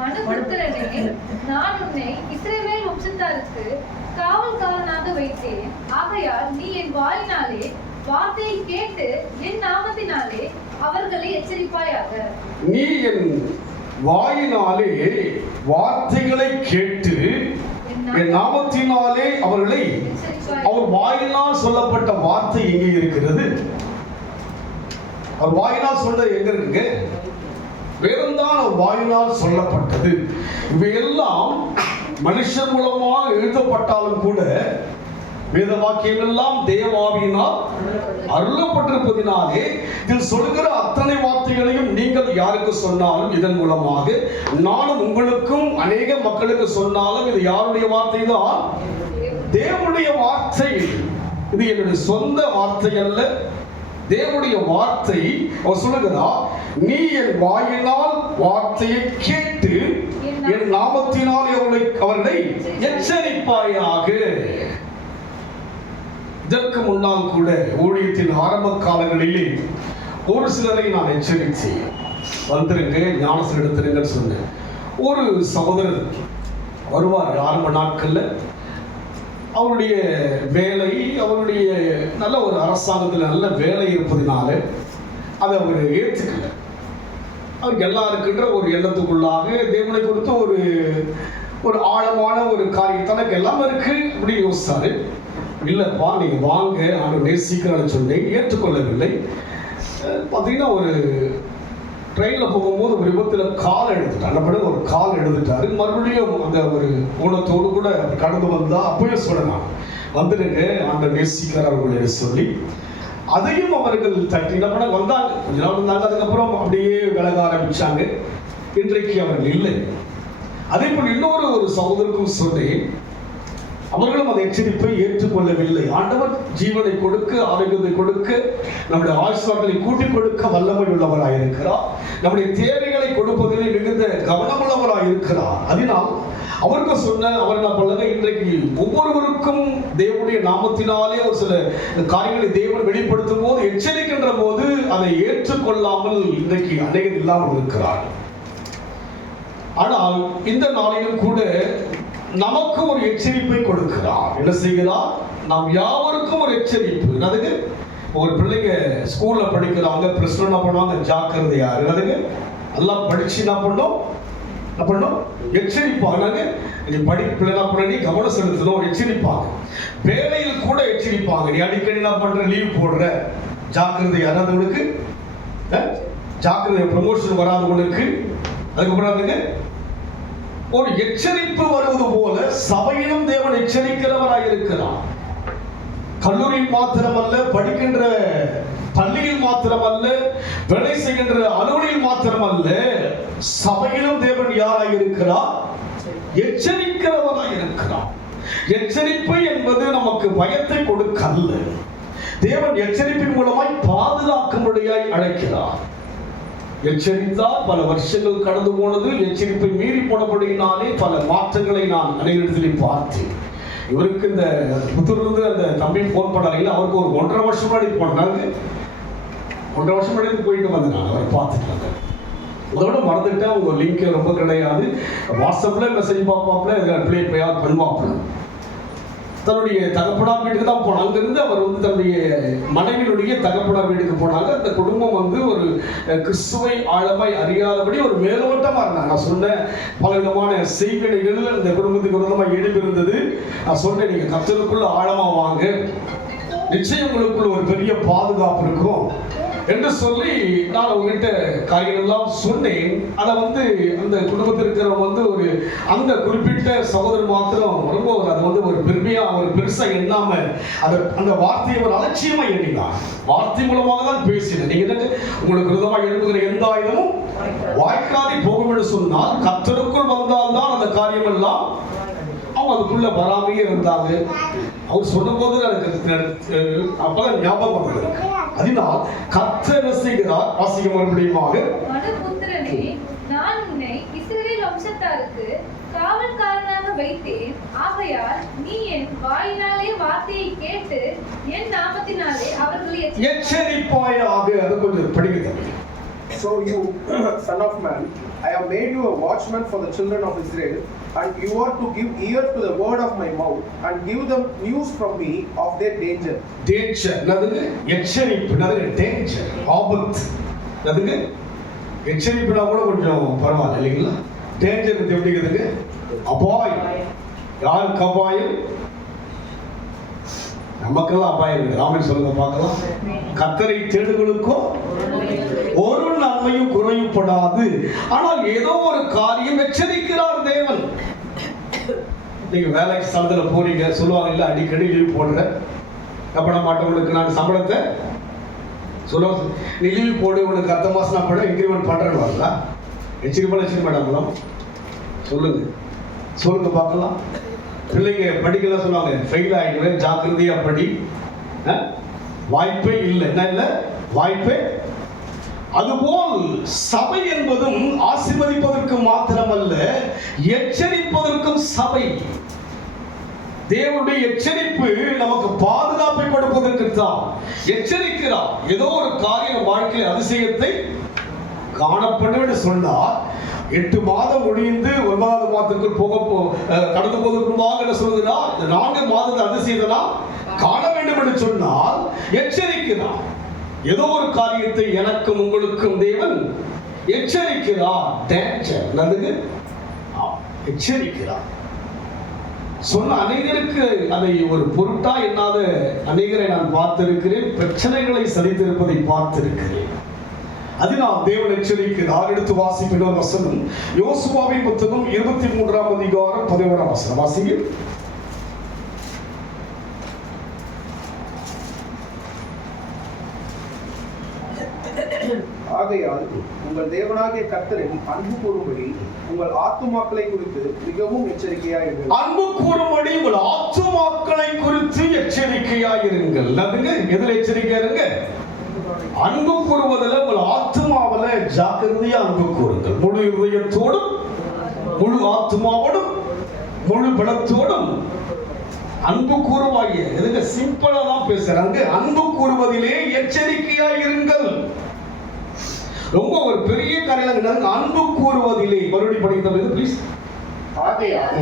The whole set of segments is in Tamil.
மனுபுத்திரனே, நான் உன்னை இஸ்ரவேல் வம்சத்தாருக்கு காவல்காரனாக வைத்தேன். ஆகையால் நீ என் வாயினாலே வார்த்தையை கேட்டு என் நாமத்தினாலே அவர்களை எச்சரிப்பாயாக. நீ என் வாயினாலே வார்த்தைகளை கேட்டு என் நாமத்தினாலே அவர்களை. அவர் வாயினால் சொல்லப்பட்ட வார்த்தை எங்கே இருக்கிறது? அவர் வாயினால் சொல்றது எங்க இருக்கு? வேறந்தான் அவர் வாயினால் சொல்லப்பட்டது. இவையெல்லாம் மனுஷன் மூலமாக எழுதப்பட்டாலும் கூட வேத வாக்கியங்கள் எல்லாம் தேவாவியினால் அருளப்பட்டிருப்பதினாலே இதில் சொல்லுகிற அத்தனை வார்த்தைகளையும் நீங்கள் யாருக்கு சொன்னாலும் இதன் மூலமாக நானும் உங்களுக்கும் அநேக மக்களுக்கு சொன்னாலும் இது யாருடைய வார்த்தை தான்? தேவனுடைய வார்த்தை. இது என்னுடைய சொந்த வார்த்தை அல்ல, தேவனுடைய வார்த்தை. அவர் சொல்லுகிறார், நீ என் வாயினால் வார்த்தையை கேட்டு என் நாமத்தினால் அவர்களை எச்சரிப்பாயாக. இதற்கு முன்னால் கூட ஊழியத்தின் ஆரம்ப காலங்களிலே ஒரு சிலரை நான் எச்சரித்தேன், வந்துருங்க ஞானஸ்நானம் எடுத்துருங்கன்னு சொன்னேன். ஒரு சகோதரர் வருவார் ஆரம்ப நாட்கள்ல. அவருடைய வேலை, அவருடைய நல்ல ஒரு அரசாங்கத்தில் நல்ல வேலை இருப்பதனால அதை அவர் ஏற்றுக்கல. அவருக்கு எல்லாருக்குன்ற ஒரு எண்ணத்துக்குள்ளாக தேவனை கொடுத்து ஒரு ஆழமான ஒரு காரியம் தனக்கு எல்லாம் இருக்கு அப்படின்னு யோசிச்சாரு. இல்லைப்பா நீங்கள் வாங்க நான் நேசிக்கிறேன்னு சொன்னேன், ஏற்றுக்கொள்ளவில்லை. பார்த்தீங்கன்னா ஒரு ட்ரெயினில் போகும்போது ஒரு விபத்தில் கால் எடுத்துட்டார். அந்த படம் ஒரு கால் எடுத்துட்டாரு. மறுபடியும் அந்த ஒரு ஊனத்தோடு கூட கடந்து வந்தா அப்பவே சொல்லலாம், வந்துடுங்க அந்த நேசிக்கிறார் அவர்களை சொல்லி அதையும் அவர்கள் தட்டி நம்ம வந்தாங்க. கொஞ்ச நாள் வந்தாங்க, அதுக்கப்புறம் அப்படியே விலக ஆரம்பிச்சாங்க. இன்றைக்கு அவர்கள் இல்லை. அதே போல் இன்னொரு சகோதரருக்கும் சொன்னேன், அவர்களும் அந்த எச்சரிப்பை ஏற்றுக்கொள்ளவில்லை. ஆண்டவர் ஜீவனை கொடுக்க, ஆரோக்கியத்தை கொடுக்க, நம்முடைய ஆயுஷ்களை கூட்டிக் கொடுக்க வல்லமை உள்ளவராயிருக்கிறார். நம்முடைய தேவைகளை கொடுப்பதிலே மிகுந்த கவனமுள்ளவராயிருக்கிறார். அதனால் அவருக்கு சொன்ன அவர் என்ன பண்ணல, இன்றைக்கு ஒவ்வொருவருக்கும் தேவனுடைய நாமத்தினாலே ஒரு சில காரியங்களை தேவன் வெளிப்படுத்தும் போது, எச்சரிக்கின்ற போது அதை ஏற்றுக்கொள்ளாமல் இன்றைக்கு அநேகர் இல்லாமல் இருக்கிறார். ஆனால் இந்த நாளிலும் கூட நமக்கு ஒரு எச்சரிப்பை கொடுக்கிறார். என்ன செய்கிறார்? நாம் யாவருக்கும் ஒரு எச்சரிப்பு. என்னதுங்க? ஒரு பிள்ளைங்க ஸ்கூல்ல படிக்கிறாங்க, பிளஸ் டூ என்ன பண்ணுவாங்க, ஜாக்கிரதையா. என்னதுங்க? எல்லாம் படிச்சு என்ன பண்ணோம், எச்சரிப்பாங்க. நீ படிப்புல என்ன பண்ண, நீ கவனம் செலுத்தணும், எச்சரிப்பாங்க. வேலையில் கூட எச்சரிப்பாங்க. நீ அடிக்கடி என்ன பண்ற, லீவ் போடுற, ஜாக்கிரதையா. உனக்கு ஜாக்கிரதை, ப்ரமோஷன் வராதவனுக்கு. அதுக்கப்புறம் ஒரு எச்சரிப்பு வருவது போல சபையிலும் தேவன் எச்சரிக்கிறவராய் இருக்கிறார். கல்லூரியில் மாத்திரமல்ல, படிக்கின்ற பள்ளியில் மாத்திரமல்ல, வேலை செய்கின்ற அலுவலில் மாத்திரமல்ல, சபையிலும் தேவன் யாராய் இருக்கிறார்? எச்சரிக்கிறவராய் இருக்கிறார். எச்சரிப்பு என்பது நமக்கு பயத்தை கொடுக்கல்ல, தேவன் எச்சரிப்பின் மூலமாய் பாதுகாக்கும்படியாய் அழைக்கிறார். எச்சரித்தால் பல வருஷங்கள் கடந்து போனது. எச்சரிப்பை மீறி போனபடியினாலே பல மாற்றங்களை நான் அனைவரிடத்திலும் பார்த்தேன். இவருக்கு இந்த புத்தூர்லேருந்து அந்த தம்பி போன் பண்ணாங்க, அவருக்கு ஒரு 1.5 வருஷம் முன்னாடி போனாங்க. 1.5 வருஷம் முன்னாடி போயிட்டு வந்து நான் அவரை பார்த்துட்டாங்க. அதோட மறந்துட்டேன். அவங்க லிங்க் ரொம்ப கிடையாது. வாட்ஸ்அப்ல மெசேஜ் பார்ப்பாப்புல, ரிப்ளை எப்பயாவது பண்ணுவாப்புல. தன்னுடைய தகப்பனார் வீட்டுக்கு தான் போனாங்க. அங்கிருந்து அவர் தன்னுடைய மனைவியுடைய தகப்பனார் வீட்டுக்கு போனாங்க. அந்த குடும்பம் ஒரு கிறிஸ்துவை ஆழமாய் அறியாதபடி ஒரு மேலோட்டமா இருந்தாங்க. நான் சொன்னேன், பல விதமான செய்திகள் இந்த குடும்பத்துக்கு விரோதமாக எழுப்பியிருந்தது. நான் சொன்னேன், நீங்க கர்த்தருக்குள்ள ஆழமா வாங்க, நிச்சயம் உங்களுக்குள்ள ஒரு பெரிய பாதுகாப்பு இருக்கும் என்று சொல்லி நான் உங்ககிட்ட காரியங்கள் எல்லாம் சொன்னேன். அதை அந்த குடும்பத்தில் இருக்கிறவங்க ஒரு அந்த குறிப்பிட்ட சகோதரர் மாத்திரம் ரொம்ப அது ஒரு பெருமையா ஒரு பெருசா எண்ணாம அந்த வார்த்தையை ஒரு அலட்சியமா எண்ணினார். வார்த்தை மூலமாக தான் பேசினேன். நீங்க உங்களுக்கு விரோதமாக எழுப்புகிற எந்த ஆயுதமும் வாய்க்காதி போகும் என்று சொன்னால், கர்த்தருக்குள் வந்தால்தான் அந்த காரியம் எல்லாம் அவங்க அதுக்குள்ள வராமையே இருந்தாங்க. அவர் சொன்ன போது எனக்கு அப்பதான் ஞாபகம் வந்தது. அதனால் கர்த்தர் செய்கிறார். வாசிக்க மறுபடியுமாக, மனுபுத்திரனே, நான் உன்னை இஸ்ரவேல் வம்சத்தாருக்கு காவல்காரனாக வைத்தேன். ஆகையால் நீ என் வாயினாலே வார்த்தையை கேட்டு என் நாமத்தினாலே அவர்களை எச்சரிப்பாயாக. அது கொஞ்சம் படிக்க. So you, son of man, I have made you a watchman for the children of Israel, and you are to give ear to the word of my mouth, and give them news from me of their danger. Danger, என்னதுங்க? எச்சரிப்பு, என்னதுங்க? Danger, ஆபத்து. என்னதுங்க? எச்சரிப்புனா கூட கொஞ்சம் பரவாயில்ல இல்லைங்களா? டேஞ்சர் எப்படி இருக்குதுங்க? அபாயம். யாருக்கு அபாயம்? நமக்கெல்லாம் அபாயம் இருக்கு. ஆமென் சொல்லுங்க பார்க்கலாம். கர்த்தரை தேடுகளுக்கும் ஒரு நன்மையும் குறைவுபடாது. ஆனால் ஏதோ ஒரு காரியம் எச்சரிக்கிறார் தேவன். நீங்க வேலைக்கு ஸ்தலத்துல போறீங்க, சொல்லுவாங்க இல்ல அடிக்கடி லீவ் போடுற, அப்ப மாட்டவங்களுக்கு நான் சம்பளத்தை சொல்லுவாங்க, நீ லீவ் போடு, உனக்கு அடுத்த மாசம் நான் போட இன்க்ரிமெண்ட் பண்றேன்னு வரல. எச்சரிப்பா மேடம் சொல்லுங்க சொல்லுங்க பார்க்கலாம். பிள்ளைங்க படிக்கலாம் சொல்லுவாங்க, ஃபெயில் ஆகிடுவேன் ஜாக்கிரதையா படி, வாய்ப்பே இல்லை, என்ன இல்லை வாய்ப்பே. அதுபோல் சபை என்பதும் ஆசீர்வதிப்பதற்கு மாத்திரமல்ல, எச்சரிப்பதற்கும் சபை. தேவனுடைய எச்சரிப்பு நமக்கு பாதுகாப்பை கொடுப்பதற்கு தான் எச்சரிக்கிறார். ஏதோ ஒரு காரியம் வாழ்க்கையில் அதிசயத்தை காணப்படும் சொன்னார். 8 மாதம் முடிந்து 9வது மாதத்துக்குள் கடந்து போவதற்குள்ளாக என்ன சொல்கிறார்? 4 மாதத்து அதிசயத்தை நாம் காண வேண்டும் என்று சொன்னால் எச்சரிக்கிறார். ஏதோ ஒரு காரியத்தை எனக்கும் உங்களுக்கும் தேவன் எச்சரிக்கிறார். டேஞ்சர், நல்லது, எச்சரிக்கிறார். சொன்ன அநேகருக்கு அதை ஒரு பொருட்டா எண்ணாத அநேகரை நான் பார்த்திருக்கிறேன். பிரச்சனைகளை சந்தித்திருப்பதை பார்த்திருக்கிறேன். அதனால் தேவன் எச்சரிக்கிறார். எடுத்து வாசிப்பின வசனம் யோசுவாவின் புத்தகம் 23ஆம் அதிகாரம் 11ஆம் வசனம் வாசிங்க. ஆகையால் உங்கள் தேவனாகிய கர்த்தரில் அன்பு கூறும்படி உங்கள் ஆத்துமாக்களை குறித்து மிகவும் எச்சரிக்கையாயிருங்கள். அன்பு கூறும்படி உங்கள் ஆத்துமாக்களை குறித்து எச்சரிக்கையாயிருங்கள். அதுங்க எதுல எச்சரிக்கையா இருங்க? அன்பு கூறுவதில் உங்கள் ஆத்மாவில் ஜாக்கிரதையா அன்பு கூறுங்கள். முழு இதயத்தோடும் முழு ஆத்மாவோடும் முழு பலத்தோடும் அன்பு கூறுவாங்க. எதுக்கு சிம்பிளா தான் பேசுறாங்க. அன்பு கூறுவதிலே எச்சரிக்கையா இருங்கள். ரொம்ப ஒரு பெரிய காரியம் அன்பு கூறுவதிலே. மறுபடியும் படிக்கிறது ப்ளீஸ். ஆகையால்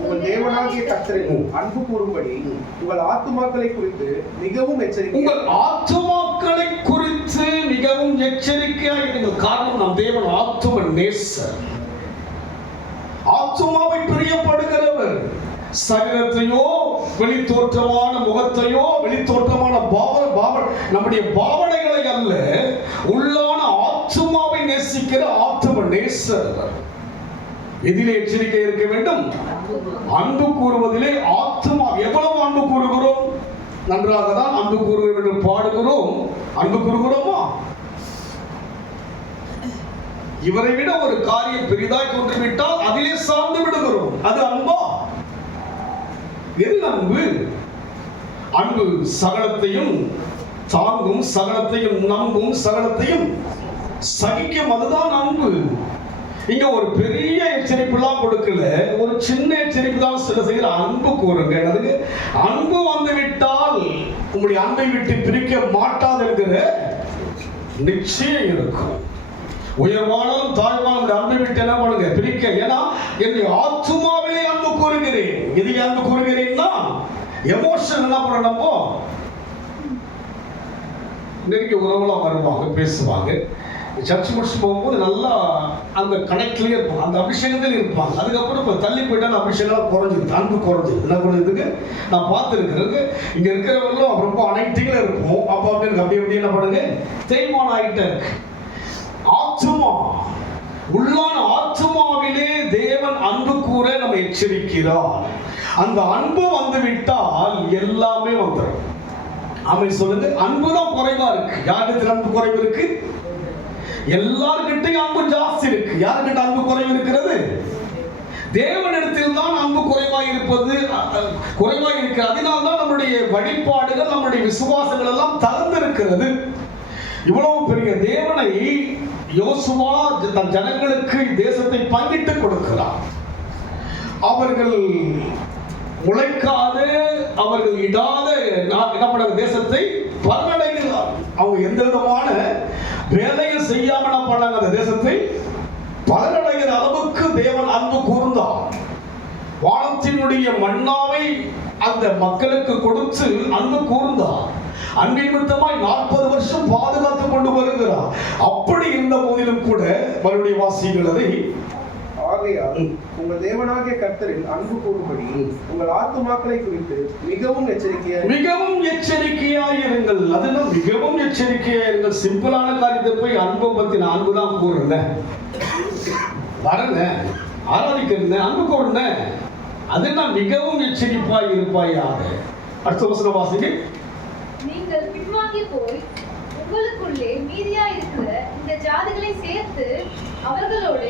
உங்கள் தேவனாகிய கர்த்தரில் அன்பு கூறும்படி உங்கள் ஆத்துமாக்களை குறித்து மிகவும் எச்சரிக்கை. உங்கள் ஆத்துமாக்களை குறித்து மிகவும் எச்சரிக்கையாக இருங்கள். காரணம், நம் தேவன் ஆத்தும நேசர், ஆத்துமாவை பிரியப்படுகிறவர். சரீரத்தையோ வெளித்தோற்றமான முகத்தையோ வெளித்தோற்றமான நம்முடைய பாவனைகளை அல்ல, உள்ளான ஆத்துமாவை நேசிக்கிற ஆத்தும நேசர். எதிலே எச்சரிக்கை இருக்க வேண்டும்? அன்பு கூறுவதிலே. ஆத்துமா எவ்வளவு அன்பு கூறுகிறோம்? நன்றாக தான் அன்பு கூறுகிறோம் என்று பாடுகிறோம். அன்பு கூறுகிறோமா? இவரை விட ஒரு காரியம் பெரிதாய் தோன்றிவிட்டால் அதிலே சார்ந்து விடுகிறோம். அது அன்பா? எது அன்பு? அன்பு சகலத்தையும் தாங்கும், சகலத்தையும் நம்பும், சகலத்தையும் சகிக்கும். அதுதான் அன்பு. இங்க ஒரு பெரிய எச்சரிப்புலாம் கொடுக்கல, ஒரு சின்ன எச்சரிப்பு தான் சில செய்கிற. அன்பு கூறுங்க. அதுக்கு அன்பு வந்து விட்டால் உங்களுடைய அன்பை விட்டு பிரிக்க மாட்டாது என்கிற நிச்சயம் இருக்கும். உயர்வானாலும் தாழ்வான அன்பை விட்டு என்ன பண்ணுங்க? பிரிக்க. ஏன்னா என்னுடைய ஆத்துமாவிலே அன்பு கூறுகிறேன். எது அன்பு கூறுகிறேன்னா எமோஷன் என்ன பண்ணப்போ நெருங்கிய உறவுலாம் வருவாங்க, பேசுவாங்க. சர்ச் முடிச்சு போகும்போது நல்லா அந்த கனெக்ட்லேயே இருப்பாங்க, அந்த அபிஷேகத்தில் இருப்பாங்க. அதுக்கப்புறம் இப்போ தள்ளி போயிட்டா அந்த அபிஷேகம் குறைஞ்சிருக்கு, அன்பு குறைஞ்சிருக்கு. என்ன குறைஞ்சதுக்கு நான் பார்த்துருக்கிறேன். இங்கே இருக்கிறவங்களும் ரொம்ப அனைத்திலும் இருப்போம். அப்போ அப்படி என்ன பண்ணுங்க? தேய்மானம் ஆகிட்டே இருக்கு. ஆத்துமா, உள்ளான ஆத்துமாவிலே தேவன் அன்பு கூற நம்ம எச்சரிக்கிறார். அந்த அன்பு வந்து விட்டால் எல்லாமே வந்துடும். ஆமென் சொல்லுங்க. அன்புதான் குறைவா இருக்கு. யாருக்கு அன்பு குறைவு இருக்கு? எல்லார்கிட்டையும் அன்பு ஜாஸ்தி இருக்கு. யாருக்கிட்ட அன்பு குறைவு இருக்கிறது? தேவனிடத்தில் தான் அன்பு குறைவாக இருப்பது, குறைவாக இருக்கிறது. அதனால்தான் நம்முடைய வழிபாடுகள், நம்முடைய விசுவாசங்கள் எல்லாம் தளர்ந்திருக்கிறது. இவ்வளவு பெரிய தேவனை யோசுவா தன் ஜனங்களுக்கு தேசத்தை பங்கிட்டு கொடுக்கிறார். அவர்கள் முளைக்காத, அவர்கள் இடாத என்ன பண்ண தேசத்தை பலனடைகிறார். அவங்க எந்த விதமான வேலையை செய்யாம என்ன பண்ணாங்க? அந்த தேசத்தை பலனடைகிற அளவுக்கு தேவன் அன்பு கூர்ந்தார். வானத்தினுடைய மன்னாவை அந்த மக்களுக்கு கொடுத்து அன்பு கூர்ந்தார். அன்பு நிமித்தமாய் 40 வருஷம் பாதுகாத்து கொண்டு வருகிறார். அப்படி இருந்த போதிலும் கூட மறுபடியும் வாசிகள் அதை, ஆகையால் உங்கள் தேவனாகிய கர்த்தரில் அன்பு கூறும்படி உங்கள் ஆத்துமாக்களை குறித்து மிகவும் எச்சரிக்கையாயிருங்கள். அதுதான் மிகவும் எச்சரிக்கையாயிருங்கள். சிம்பிளான காரியத்தை போய் அன்பை பத்தி நான் அன்பு தான் கூறுறேன், வரங்க ஆராதிக்கிறேன், அன்பு கூறுறேன், அது நான் மிகவும் எச்சரிப்பாய் இருப்பாயாக. அடுத்த வசனம் வாசிங்க. நீங்கள் பின்வாங்கி போய் உங்களுக்குள்ளே மீதியா இருக்கிற இந்த ஜாதிகளை சேர்த்து அவர்களோட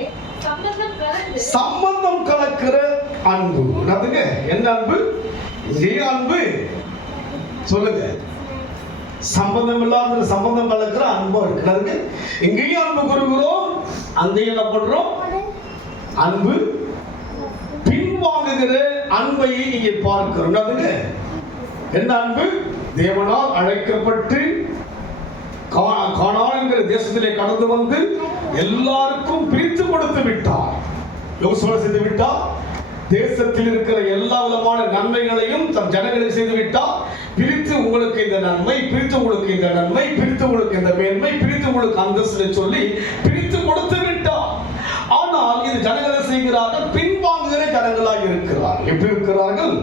சம்பந்தம் கலக்கிற அன்பு. அதுங்க என்ன அன்பு? இதே அன்பு சொல்லுங்க. சம்பந்தம் இல்லாத சம்பந்தம் கலக்கிற அன்பு இருக்கிறது. இங்கேயும் அன்பு கூறுகிறோம், அங்கேயும் என்ன பண்றோம்? அன்பு பின்வாங்குகிற அன்பை இங்கே பார்க்கிறோம். அதுங்க என்ன அன்பு? தேவனால் அழைக்கப்பட்டு கானான் என்கிற தேசத்திலே கடந்து வந்து எல்லாருக்கும் பிரித்து கொடுத்து விட்டார். யோசுவா செய்து விட்டார். தேசத்தில் இருக்கிற எல்லா விதமான நன்மைகளையும் தன் ஜனங்களுக்கு செய்து விட்டார். பிரித்து உங்களுக்கு இந்த நன்மை, பிரித்து உங்களுக்கு இந்த நன்மை, பிரித்து உங்களுக்கு இந்த மேன்மை, பிரித்து உங்களுக்கு அந்தஸ்து சொல்லி பிரித்து கொடுத்து விட்டார். ஆனால் இது ஜனங்களை செய்கிறார்கள், பின்வாங்குகிற ஜனங்களாக இருக்கிறார்கள். எப்படி இருக்கிறார்கள்?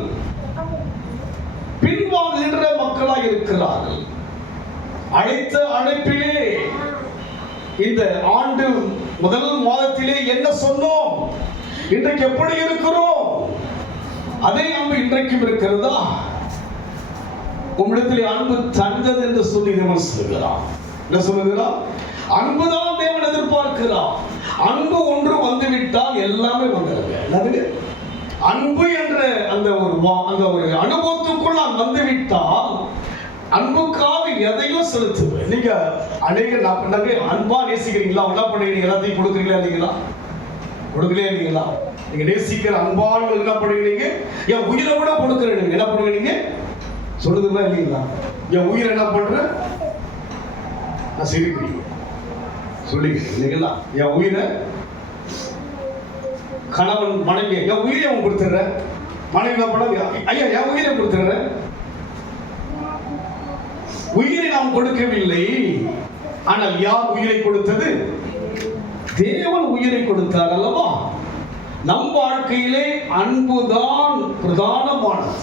பின்வாங்குகின்ற மக்களாக இருக்கிறார்கள். அழைத்த அழைப்பிலே இந்த ஆண்டு முதல் மாதத்திலே என்ன சொன்னோம், இன்றைக்கு எப்படி இருக்கிறோம்? அதே அன்பு இன்றைக்கும் இருக்கிறதா? உம்மிடத்திலே அன்பு தந்தது என்று சொல்லி தேவன் சொல்கிறார். என்ன சொல்லுகிறார்? அன்புதான் தேவன் எதிர்பார்க்கிறார். அன்பு ஒன்று வந்துவிட்டால் எல்லாமே வந்துடுங்க. அன்பு என்ற அந்த ஒரு அனுபவத்துக்குள் நான் வந்துவிட்டால் அன்புக்காக எதையும் செலுத்துவேன். நீங்க அநேக அன்பா நேசிக்கிறீங்களா? என்ன பண்ணுறீங்க? எல்லாத்தையும் கொடுக்குறீங்களா இல்லைங்களா? கொடுக்கலையா இல்லைங்களா? நீங்க நேசிக்கிற அன்பானவர்கள் என்ன பண்ணுவீங்க? என் உயிரை கூட கொடுக்குறேன். என்ன பண்ணுவீங்க? சொல்லுதுங்களா இல்லைங்களா? என் உயிரை என்ன பண்றேன்? நான் சிரிக்கிறீங்க சொல்லிக்கிறீங்க இல்லைங்களா? என் உயிரை கணவன் மனைவி என் உயிரை அவன் கொடுத்துடுறேன். மனைவி என்ன பண்ண? ஐயா என் உயிரை கொடுத்துடுறேன். உயிரை நாம் கொடுக்கவில்லை. ஆனால் யார் உயிரை கொடுத்தது? தேவன் உயிரை கொடுத்தார் அல்லவா? நம் வாழ்க்கையிலே அன்புதான் பிரதானமானது.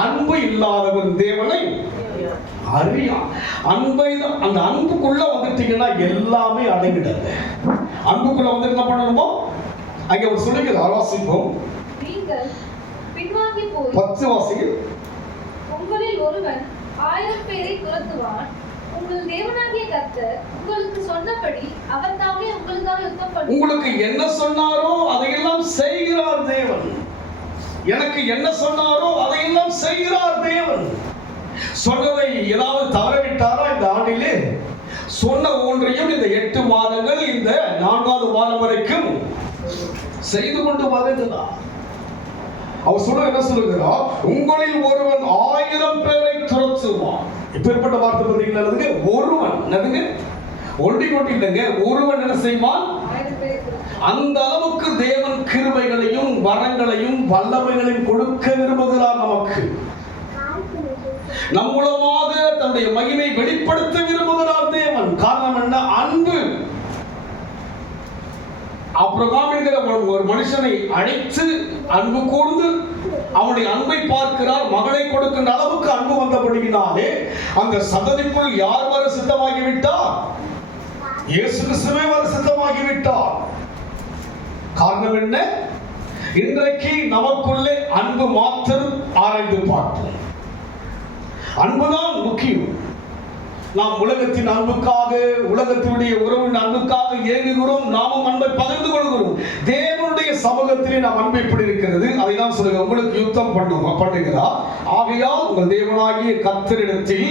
அன்பு இல்லாதவன் தேவனை அறியான். அன்பை அந்த அன்புக்குள்ள வந்துட்டீங்கன்னா எல்லாமே அடங்கிடுங்க. அன்புக்குள்ள வந்து என்ன பண்ணணுமோ அங்கே ஒரு சொல்லுகிறார். வாசிப்போம். நீங்கள் பின்வாங்கி போய் 10 வாசிங்க. உங்களில் ஒருவன் 1000 பேரை துரத்துவான். உங்கள் தேவனாகிய கர்த்தர் உங்களுக்கு சொன்னபடி அவர் தாமே உங்களுக்காக யுத்தம் பண்ணுவார். உங்களுக்கு என்ன சொன்னாரோ அதையெல்லாம் செய்கிறார் தேவன். எனக்கு என்ன சொன்னாரோ அதையெல்லாம் செய்கிறார் தேவன். சொன்னதை ஏதாவது தவறவிட்டாரா? இந்த ஆண்டிலே சொன்ன ஒன்றையும் இந்த 8 மாதங்கள் இந்த 4வது மாதம் வரைக்கும் செய்து கொண்டு வருகிறார். அவர் சொல்ல என்ன சொல்லுகிறார்? உங்களில் ஒருவன் 1000 பேரை துரத்துவான். இப்பேற்பட்ட வார்த்தை பார்த்தீங்களா? ஒருவன் என்னதுங்க? ஒண்டி கொண்டு இல்லைங்க. ஒருவன் என்ன செய்வான்? அந்த அளவுக்கு தேவன் கிருபைகளையும் வரங்களையும் வல்லமைகளையும் கொடுக்க விரும்புகிறார் நமக்கு. நம் மூலமாக தன்னுடைய மகிமை வெளிப்படுத்த விரும்புகிறார் தேவன். காரணம் என்ன? அன்பு. ஆபிரகாம் என்கிற ஒரு மனுஷனை அழைத்து அன்பு கூர்ந்து அவனுடைய அன்பை பார்க்கிறார். மகளை கொடுக்கின்ற அளவுக்கு அன்பு வந்தபடியினாலே அந்த சந்ததிக்குள் யார் வர சித்தமாகிவிட்டார்? இயேசு கிறிஸ்துவே வர சித்தமாகிவிட்டார். காரணம் என்ன? இன்றைக்கு நமக்குள்ளே அன்பு மாத்திரம் ஆராய்ந்து பார்ப்போம். அன்புதான் முக்கியம். நாம் உலகத்தின் அன்புக்காக, உலகத்தினுடைய உறவின் அன்புக்காக ஏங்குகிறோம். நாமும் அன்பை பகிர்ந்து கொள்கிறோம். தேவனுடைய சமூகத்திலே நாம் அன்பு எப்படி இருக்கிறது? அதை தான் சொல்லுங்க. உங்களுக்கு யுத்தம் பண்ணுகிறார். ஆகையால் உங்கள் தேவனாகிய கர்த்தரிடத்தில்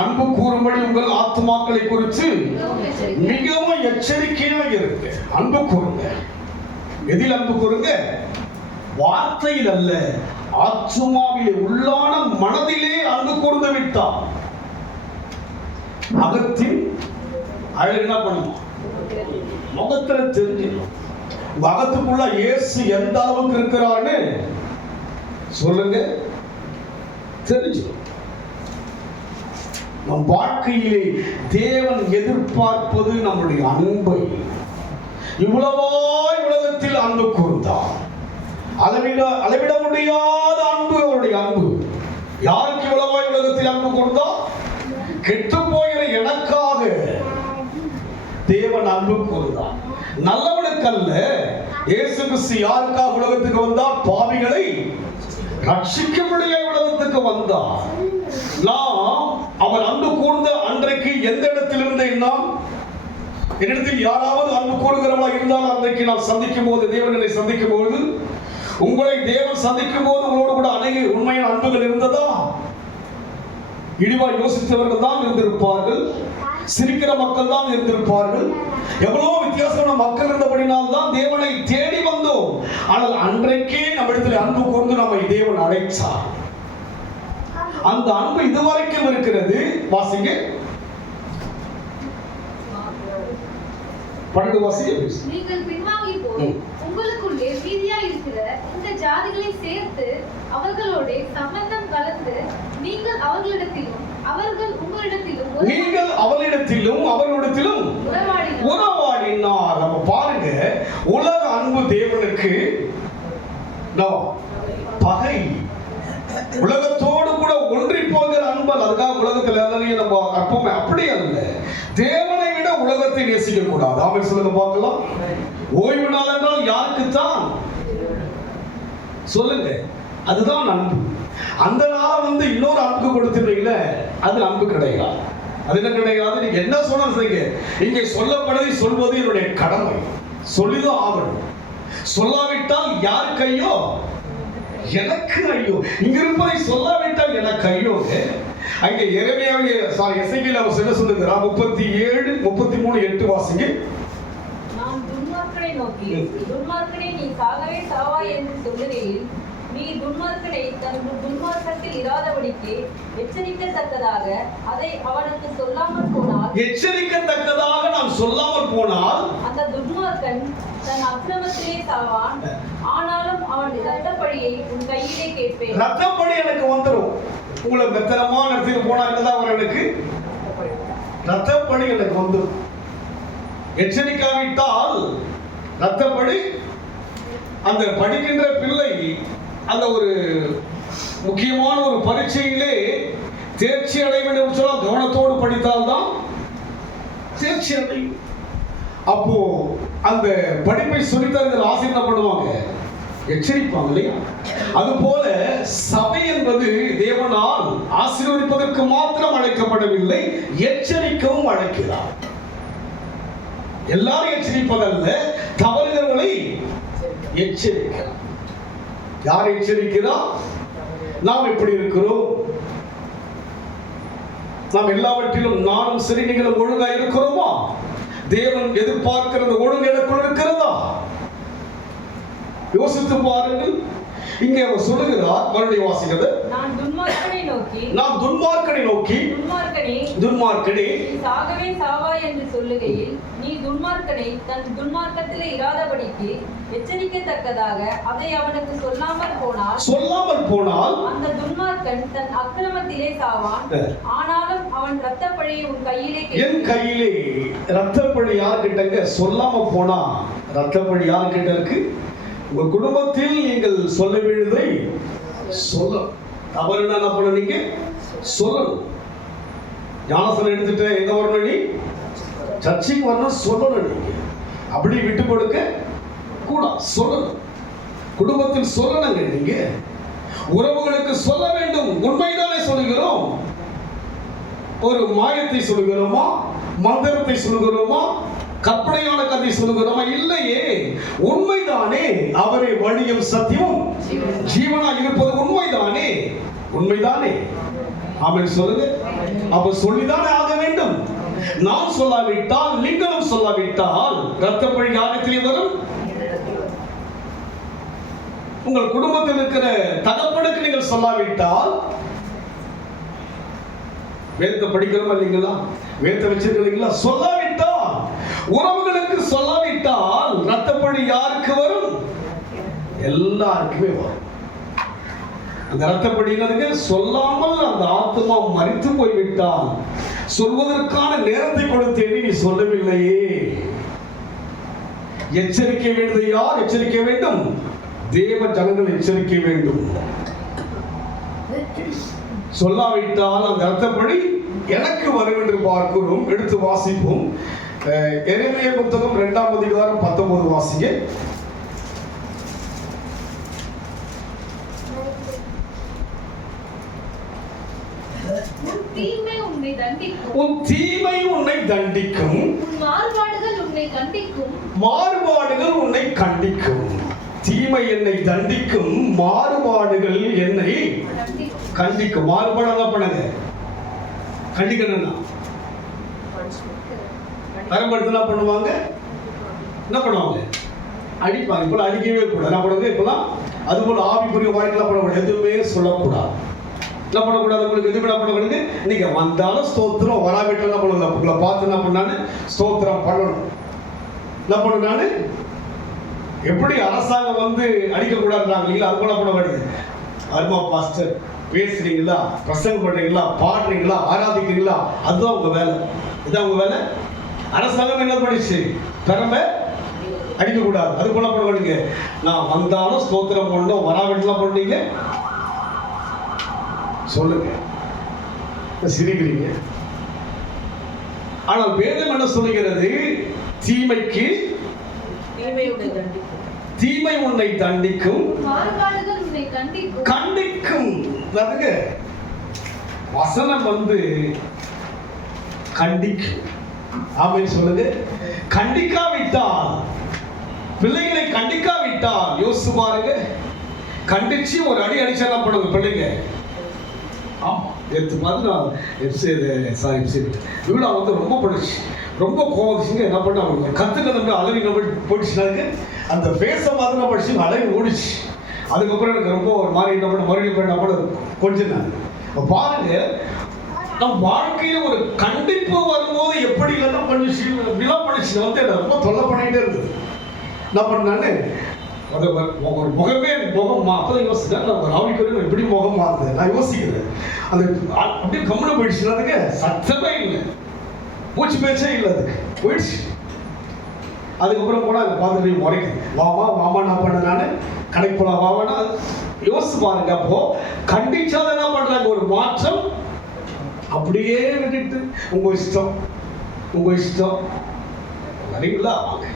அன்பு கூறும்படி உங்கள் ஆத்துமாக்களை குறித்து மிகவும் எச்சரிக்கையாக இருக்கு. அன்பு கூறுங்க. எதில் அன்பு கூறுங்க? வார்த்தையில் அல்ல, ஆத்துமாவிலே உள்ளான மனதிலே அன்பு கூர்ந்து விட்டார். அகத்தின் அழகு என்ன பண்ணுமா? முகத்துல தெரிஞ்சிடும். உங்க அகத்துக்குள்ள இயேசு எந்த அளவுக்கு இருக்கிறான்னு சொல்லுங்க, தெரிஞ்சிடும். நம் வாழ்க்கையிலே தேவன் எதிர்பார்ப்பது நம்முடைய அன்பை. இவ்வளவாய் உலகத்தில் அன்பு கூர்ந்தார். அளவிட முடியாத அன்பு அவருடைய அன்பு. யாருக்கு இவ்வளவாய் உலகத்தில் அன்பு கூர்ந்தார்? கெட்டு போகிற எனக்காக தேவன் அன்பு கூர்ந்தார். நல்லவனுக்கு அல்ல. இயேசு கிறிஸ்து யாருக்காக உலகத்துக்கு வந்தார்? பாவிகளை ரட்சிக்கும்படியா உலகத்துக்கு வந்தார். நாம் அவர் அன்பு கூர்ந்த அன்றைக்கு எந்த இடத்தில் இருந்தேன்? நாம் என்னிடத்தில் யாராவது அன்பு கூறுகிறவா இருந்தால் அன்றைக்கு நான் சந்திக்கும் போது, தேவனை சந்திக்கும் போது, உங்களை தேவன் சந்திக்கும் போது உங்களோடு கூட அநேக உண்மையான அன்புகள் இருந்ததா? இழிவாய் யோசித்தவர்கள் தான் இருந்திருப்பார்கள். சிரிக்கிற மக்கள் தான் இருந்திருப்பார்கள். எவ்வளவு வித்தியாசமான மக்கள் இருந்தபடினால் தான் தேவனை தேடி வந்தோம். ஆனால் அன்றைக்கே நம்மிடத்தில் அன்பு கூர்ந்து நம்மை தேவன் அழைத்தார். அந்த அன்பு இதுவரைக்கும் இருக்கிறது. வாசிங்க, 12 வாசிங்க. நீங்கள் பின்வாங்கி போய் உங்களுக்குள்ளே மீதியாய் இருக்கிற இந்த ஜாதிகளை சேர்த்து அவர்களோட சம்பந்தம் கலந்து நீங்கள் அவர்களிடத்திலும் அவர்கள் உங்களிடத்திலும் அவர்களிடத்திலும் உறவாடினார். நம்ம பாருங்க, உலக அன்பு தேவனுக்கு பகை. உலகத்தோடு கூட ஒன்றி போகிற அன்பல். அதுக்காக உலகத்தில் எல்லாரையும் நம்ம அற்பமே அப்படி அல்ல. தேவனை விட உலகத்தை நேசிக்க கூடாது. ஆமென் சொல்லுங்க பார்க்கலாம். ஓய்வு நாள் என்றால் யாருக்குத்தான் சொல்லுங்க, அதுதான் அன்பு. அந்த நாளை இன்னொரு அன்பு கொடுத்துருவீங்களே, அது அன்பு கிடையாது. அது என்ன கிடையாது? நீங்க என்ன சொன்னாலும் சரிங்க, இங்கே சொல்லப்படுவதை சொல்வது என்னுடைய கடமை. சொல்லிதான் ஆகணும். சொல்லாவிட்டால் யாருக்கு ஐயோ? எனக்கு ஐயோ. இங்க இருப்பதை சொல்லாவிட்டால் எனக்கு ஐயோ. அங்கே எரேமியாவிலே எசேக்கியேல் அவர் என்ன சொல்லுகிறார்? 37 33 8 வாசிங்க. நான் துன்மார்க்கனை நோக்கி, துன்மார்க்கனே நீ சாகவே சாவாய் என்று சொல்லுகையில், நீ துன்மார்க்கனை தன் துன்மார்க்கத்தில் இராதபடிக்கு எச்சரிக்கத்தக்கதாக அதை அவனுக்கு சொல்லாமல் போனால், எச்சரிக்கத்தக்கதாக நான் சொல்லாமல் போனால் அந்த துன்மார்க்கன் தன் அக்கிரமத்திலே சாவான். ஆனாலும் அவன் இரத்தப்பழியை உன் கையிலே கேட்பேன். இரத்தப்பழி எனக்கு வந்துடும். உங்களை மெத்தனமா நடத்திட்டு போனா என்னதான் வரும்? எனக்கு இரத்தப்பழி எனக்கு வந்துடும். எச்சரிக்காவிட்டால் இரத்தப்பழி. அந்த படிக்கின்ற பிள்ளை அந்த ஒரு முக்கியமான ஒரு பரீட்சையிலே தேர்ச்சி அடைய வேண்டும் என்று சொன்னால் கவனத்தோடு படித்தால்தான் தேர்ச்சி அடையும். அப்போ அந்த படிப்பை சொல்லித்தருகிற ஆசிரியர் பண்ணுவாங்க, எச்சரிப்பாங்க இல்லையா? அதுபோல சபை என்பது தேவனால் ஆசீர்வதிப்பதற்கு மாத்திரம் அழைக்கப்படவில்லை, எச்சரிக்கவும் அழைக்கிறார். எல்லாரும் எச்சரிப்பதல்ல, தவறுகளை எச்சரிக்கிறார். யார் எச்சரிக்கிறார்? நாம் எப்படி இருக்கிறோம்? நாம் எல்லாவற்றிலும் நானும் சரி நீங்களும் ஒழுங்கா இருக்கிறோமா? தேவன் எதிர்பார்க்கிறது ஒழுங்கு எனக்குள் இருக்கிறதா? யோசித்து பாருங்கள். இங்கே அவர் சொல்லுகிறார், மறுபடியும் வாசிக்கிறது. நான் துன்மார்க்கனை நோக்கி, துன்மார்க்கனே நீ சாகவே சாவாய் என்று சொல்லுகையில், நீ துன்மார்க்கனை தன் துன்மார்க்கத்திலே இராதபடிக்கு எச்சரிக்கத்தக்கதாக அதை அவனுக்கு சொல்லாமல் போனால் அந்த துன்மார்க்கன் தன் அக்கிரமத்திலே சாவான். ஆனாலும் அவன் இரத்தப்பழியை உன் கையிலே கேட்பேன். என் கையிலே இரத்தப்பழி யார்கிட்டங்க? சொல்லாம போனா இரத்தப்பழி யார்கிட்ட இருக்கு? உங்க குடும்பத்தில் நீங்கள் சொல்ல வேண்டியதை சொல்ல. தவறுனா என்ன பண்ணீங்க? சொல்லணும். ஞானசனம் எடுத்துட்டு எங்க வரணும்? நீ சர்ச்சைக்கு வரணும், சொல்லணும். நீங்க அப்படி விட்டு கொடுக்க கூட சொல்லணும். குடும்பத்தில் சொல்லணுங்க. நீங்க உறவுகளுக்கு சொல்ல வேண்டும். உண்மைதானே சொல்லுகிறோம்? ஒரு மாயத்தை சொல்லுகிறோமா? மந்திரத்தை சொல்லுகிறோமா? கற்பனையான கதை சொல்லுகிறோமா? இல்லையே, உண்மைதானே. அவரே வழியும் சத்தியமும் ஜீவனாக இருப்பது உண்மைதானே. உண்மைதானே. ஆமென் சொல்லுங்க. அப்ப சொல்லிதானே ஆக வேண்டும். நான் சொல்லாவிட்டால், நீங்களும் சொல்லாவிட்டால் இரத்தப்பழி யாரிடத்திலே வரும்? உங்கள் குடும்பத்தில் இருக்கிற தகப்பனுக்கு நீங்கள் சொல்லாவிட்டால், வேதத்தை படிக்கிறோமா இல்லைங்களா? வேதத்தை வச்சிருக்கீங்களா? சொல்லாவிட்டால் உறவுகளுக்கு சொல்லாவிட்டால் ரத்தப்பழி யாருக்கு வரும்? எல்லாருக்குமே வரும். அந்த ரத்தப்படிங்கிறதுக்கு சொல்லாமல் அந்த ஆத்மா மரித்து போய்விட்டால் சொல்வதற்கான நேரத்தை கொடுத்தேன், நீ சொல்லவில்லையே. எச்சரிக்க வேண்டியது யார் எச்சரிக்க வேண்டும்? தேவ ஜனங்கள் எச்சரிக்க வேண்டும். சொல்லாவிட்டால் அந்த ரத்தப்படி எனக்கு வரும் என்று பார்க்கிறோம். எடுத்து வாசிப்போம். எரேமியா புத்தகம் 2ஆம் அதிகாரம் 19 வாசிங்க. உன் தீமை உன்னை தண்டிக்கும். உன் தீமை உன்னை தண்டிக்கும். உன் மாறுபாடுகள் உன்னை கண்டிக்கும். மாறுபாடுகள் உன்னை கண்டிக்கும். தீமை என்னை தண்டிக்கும், மாறுபாடுகள் என்னை கண்டிக்கும். மாறுபாடு என்ன பண்ணுங்க? கண்டிக்கணும்னா பயன்படுத்த என்ன பண்ணுவாங்க? என்ன பண்ணுவாங்க? அடிப்பாங்க. இப்ப அடிக்கவே கூடாது. என்ன பண்ணுங்க? இப்பெல்லாம் அது போல ஆவிக்குரிய வாழ்க்கையில பண்ணக்கூடாது. எதுவுமே சொல்லக்கூடாது. என்ன பண்ணக்கூடாது? உங்களுக்கு எதுவுமே என்ன பண்ணக்கூடாது? நீங்க வந்தாலும் ஸ்தோத்திரம், வராவிட்டாலும் என்ன பண்ணலாம்? உங்களை பார்த்து என்ன பண்ணான்னு ஸ்தோத்திரம் பண்ணணும். என்ன பண்ணு? எப்படி அரசாங்கம் வந்து அடிக்கக்கூடாதுன்றாங்க இல்லைங்களா? அது போல பண்ண வேண்டியது. அருமா பாஸ்டர் பேசுறீங்களா, பிரசங்கம் பண்றீங்களா, பாடுறீங்களா, ஆராதிக்கிறீங்களா, அதுதான் உங்க வேலை. இதுதான் உங்க வேலை. அரசாங்கம் என்ன பண்ணிச்சு? திறமை அடிக்கக்கூடாது. அது போல பண்ண வேண்டிய. நான் வந்தாலும் ஸ்தோத்திரம் பண்ணணும், வராவிட்டலாம் பண்ணீங்க சொல்லுங்க. சிரிக்கிறீங்க. ஆனால் வேதம் என்ன சொல்லுகிறது? தீமைக்கு தீமை உன்னை தண்டிக்கும், மாறுபாடுகள் உன்னை கண்டிக்கும். கண்டிக்கும். வசனம் வந்து கண்டிக்கும். ஆமென் சொல்லுங்க. கண்டிக்காவிட்டால், பிள்ளைகளை கண்டிக்காவிட்டால் யோசிச்சு பாருங்க. கண்டிச்சு ஒரு அடி அடிச்சா என்ன பண்ணுங்க பிள்ளைங்க? ஆமா, எடுத்து பார்த்து நான் இவ்வளோ வந்து ரொம்ப படிச்சு ரொம்ப கோவச்சுங்க. என்ன பண்ண அவங்க கற்றுக்க அழகு போயிடுச்சுனாக்கு அந்த பேச மாதிரி நான் படிச்சு அழகு ஓடிச்சு. அதுக்கப்புறம் எனக்கு ரொம்ப ஒரு மாதிரி என்ன பண்ண மறுபடியும் என்ன பண்ண கொஞ்சம் நான் பாருங்க. நம் வாழ்க்கையில் ஒரு கண்டிப்பு வரும்போது எப்படி இல்லைன்னா பண்ணிச்சு விழா பண்ணிச்சு வந்து என்ன ரொம்ப தொல்லை பண்ணிகிட்டே இருந்தது. என்ன பண்ணான்னு அது ஒரு முகமே முகம் அப்பதான் யோசிச்சேன். நான் ஒரு ஆவிக்குரிய எப்படி முகம் மாறுது நான் யோசிக்கிறேன். அது அப்படியே கம்முன்னு போயிடுச்சு. அதுக்கு சத்தமே இல்லை, மூச்சு பேச்சே இல்லை, அதுக்கு போயிடுச்சு. அதுக்கப்புறம் கூட அதை பார்த்துட்டு முறைக்குது. வாமா வாமா நான் பண்ண நான் கடைக்கு போலாம் வாவானா யோசிச்சு பாருங்க. அப்போ கண்டிச்சாதான் என்ன பண்றாங்க? ஒரு மாற்றம். அப்படியே விட்டுட்டு உங்க இஷ்டம் உங்க இஷ்டம் வரீங்களா வாங்க,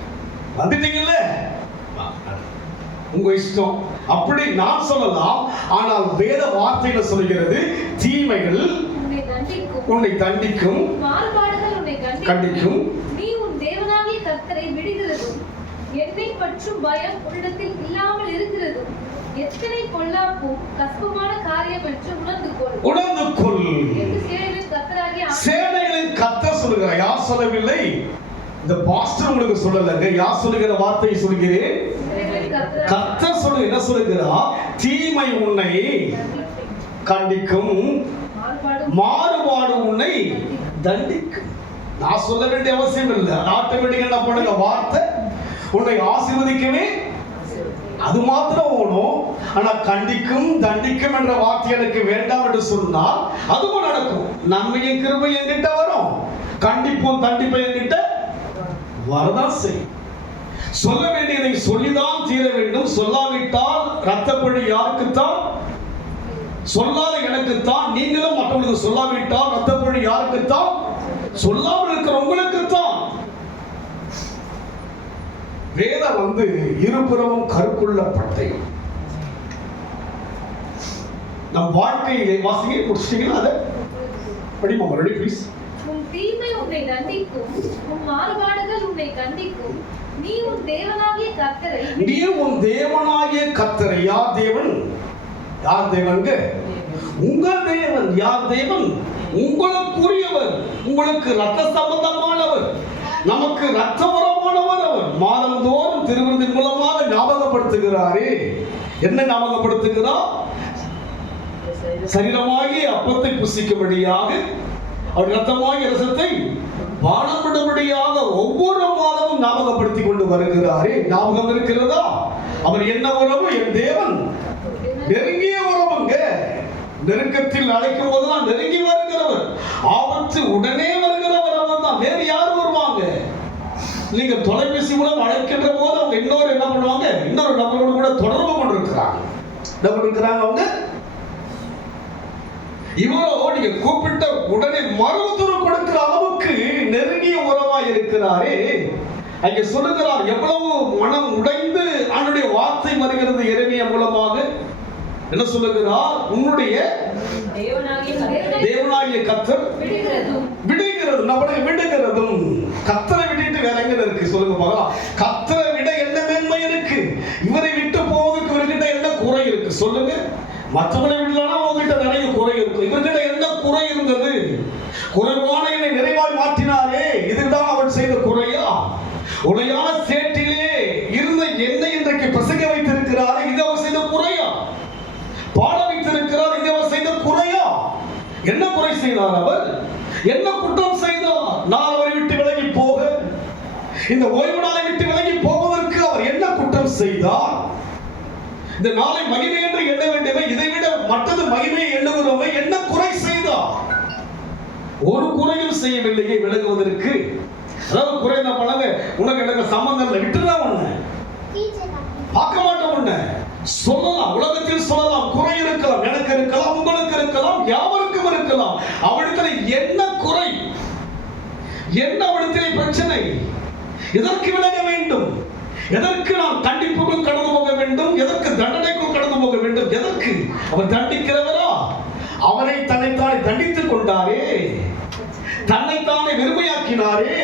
வந்துட்டீங்கல்ல உங்க இஷ்டம் அப்படி நான் சொல்லலாம். ஆனால் வேத வார்த்தையில சொல்கிறது தீமைகள் உன்னை தண்டிக்கும், மாறுபாடுகள் உன்னை கண்டிக்கும். நீ உன் தேவனாகிய கர்த்தரை விடுகிறதும் என்னை பற்றும் பயம் உன்னிடத்தில் இல்லாமல் இருக்கிறதும் எத்தனை பொல்லாப்பும் கஸ்பமான காரியம் என்று உணர்ந்து கொள் என்று சேனைகளின் கர்த்தர் சொல்லுகிறார். யார் சொல்லவில்லை? இந்த பாஸ்டர் உங்களுக்கு சொல்லலங்க. யார் சொல்லுகிற வார்த்தையை சொல்கிறேன்? கர்த்தர் சொல்ல என்ன சொல்லுகிறார்? தீமை உன்னை கண்டிக்கும், மாறுபாடு உன்னை தண்டிக்கும். நான் சொல்ல வேண்டிய அவசியம் இல்லை. ஆட்டோமேட்டிக்கா என்ன பண்ணுங்க? வார்த்தை உன்னை ஆசீர்வதிக்கவே அது மாத்திரம் ஓடும். ஆனா கண்டிக்கும் தண்டிக்கும் என்ற வார்த்தை எனக்கு வேண்டாம் என்று சொன்னால் அதுவும் நடக்கும். நன்மையும் கிருபையும் என்கிட்ட வரும், கண்டிப்பும் தண்டிப்பும் என்கிட்ட வரதான் செய்யும். சொல்ல வேண்டியதை சொல்லிதான் தீர வேண்டும். சொல்லாவிட்டால் ரத்தப்பழி யாருக்குத்தான்? சொல்லாத எனக்குத்தான். நீங்களும் மற்றவங்களுக்கு சொல்லாவிட்டால் ரத்தப்பழி யாருக்குத்தான்? சொல்லாமல் இருக்கிற உங்களுக்குத்தான். வேதம் வந்து இருபுறமும் கருக்குள்ள பட்டை. நம் வாழ்க்கையிலே வாசிங்க முடிச்சிட்டீங்களா? அதை படிப்போம் மறுபடியும் ப்ளீஸ். உன் தீமை உன்னை தண்டிக்கும், உன் மாறுபாடுகள் உன்னை கண்டிக்கும். நீ உன் தேவனாகிய கர்த்தரை யார் தேவன்? யார் தேவன்க? உங்க தேவன். யார் தேவன்? உங்களுக்குரியவர், உங்களுக்கு ரத்த சம்பந்தமானவர், நமக்கு ரத்த உறவானவர். அவர் மாதந்தோறும் திருவிருந்தின் மூலமாக ஞாபகப்படுத்துகிறாரே. என்ன ஞாபகப்படுத்துகிறார்? சரீரமாகி அப்பத்தை புசிக்கும்படியாக அவர் ரத்தமாகி ரசத்தை வானப்படும்படியாக ஒவ்வொரு மாதமும் ஞாபகப்படுத்தி கொண்டு வருகிறாரே. ஞாபகம் இருக்கிறதா? அவர் என்ன உறவு? என் தேவன் நெருங்கிய உறவுங்க. நெருக்கத்தில் அழைக்கும் போதுதான் நெருங்கி வருகிறவர். ஆபத்து உடனே வருகிறவர் அவர் தான். வேறு யார் வருவாங்க? நீங்க தொலைபேசி மூலம் அழைக்கின்ற போது அவங்க இன்னொரு என்ன பண்ணுவாங்க? இன்னொரு நபரோடு கூட தொடர்பு கொண்டிருக்கிறாங்க. அவங்க இவரோ நீங்க கூப்பிட்ட உடனே மறுத்துரு கொடுக்கிற அளவுக்கு நெருங்கிய உறவாய் இருக்கிறாரே. அங்கே சொல்லுகிறார், எவ்வளவு மனம் உடைந்து அவனுடைய வார்த்தை வருகிறது எரேமியா மூலமாக. என்ன சொல்லுகிறார்? உன்னுடைய தேவனாகிய கர்த்தர் விடுகிறது, நம்மளை விடுகிறதும். கர்த்தரை விட்டுட்டு வேற எங்க இருக்கு சொல்லுங்க பார்க்கலாம். கர்த்தரை விட என்ன மேன்மை இருக்கு? இவரை விட்டு போவதற்கு இவர்கிட்ட என்ன குறை இருக்கு சொல்லுங்க? மற்றவனை விடலன்னா உங்ககிட்ட நிறைய குறை இருக்கும். இவர்கிட்ட என்ன குறை இருந்தது? குறைவான என்னை நிறைவாய் மாற்றினாரே, இதுதான் அவன் செய்த குறையா? உளையான சேற்றிலே இருந்த எண்ணெய் இன்றைக்கு பிரசங்க வைத்திருக்கிறாரே, இது அவர் செய்த குறையா? பாட வைத்திருக்கிறார், இது அவர் செய்த குறையா? என்ன குறை செய்தார் அவர்? என்ன குற்றம் செய்தார்? நான் அவரை விட்டு விலகி போக, இந்த ஓய்வு நாளை விட்டு விலகி போவதற்கு அவர் என்ன குற்றம் செய்தார்? இந்த நாளை மகிமை என்று எண்ண வேண்டியவை இதை விட மற்றது மகிமையை எண்ணுகிறோமே, என்ன குறை செய்தார்? ஒரு குறையும் செய்யவில்லையே விலகுவதற்கு. அதாவது குறை என்ன பண்ணாங்க? உனக்கு எனக்கு சம்பந்தம் இல்லை, விட்டுதான் உன்னை பார்க்க மாட்டோம். உன்னை சொல்லலாம், உலகத்தில் சொல்லலாம், குறை இருக்கலாம், எனக்கு இருக்கலாம், உங்களுக்கு இருக்கலாம், யாவருக்கும் இருக்கலாம். அவனிடத்தில் என்ன குறை? என்ன அவனிடத்தில் பிரச்சனை? எதற்கு விலக வேண்டும்? எதற்கு நாம் கண்டிப்புக்கும் கடந்து போக வேண்டும்? எதற்கு தண்டனைக்கும் கடந்து போக வேண்டும்? எதற்கு? அவர் தண்டிக்கிறவரா? அவரை தன்னைத்தானே தண்டித்துக் கொண்டாரே, தன்னைத்தானே வெறுமையாக்கினாரே,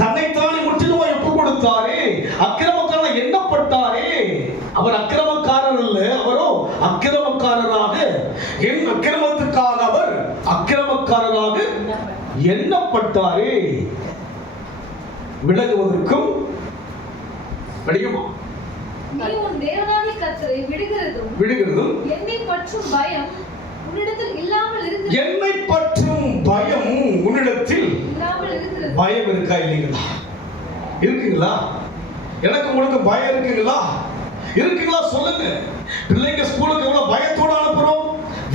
தன்னைத்தானே முற்றிலுமாய் ஒப்புக் கொடுத்தாரே, அக்கிரமக்காரன் எண்ணப்பட்டாரே. அவர் அக்கிரமக்காரர் அல்ல, அவரோ அக்கிரமக்காரராக, என் அக்கிரமத்துக்காக அவர் அக்கிரமக்காரராக எண்ணப்பட்டாரே. விலகுவதற்கும் படிக்குமா? நீ உன் தேவனாகிய கர்த்தரை விடுகிறதும் என்னை பற்றும் பயம் உன்னிடத்தில் இல்லாமல் இருக்கிறது. என்னை பற்றும் பயம் உன்னிடத்தில் இல்லாமல் இருக்கிறது. பயம் இருக்கா இல்லைங்களா? இருக்குங்களா? எனக்கு உங்களுக்கு பயம் இருக்குங்களா? இருக்குங்களா சொல்லுங்க. பிள்ளைங்க ஸ்கூலுக்கு எவ்வளவு பயத்தோட அனுப்புறோம்,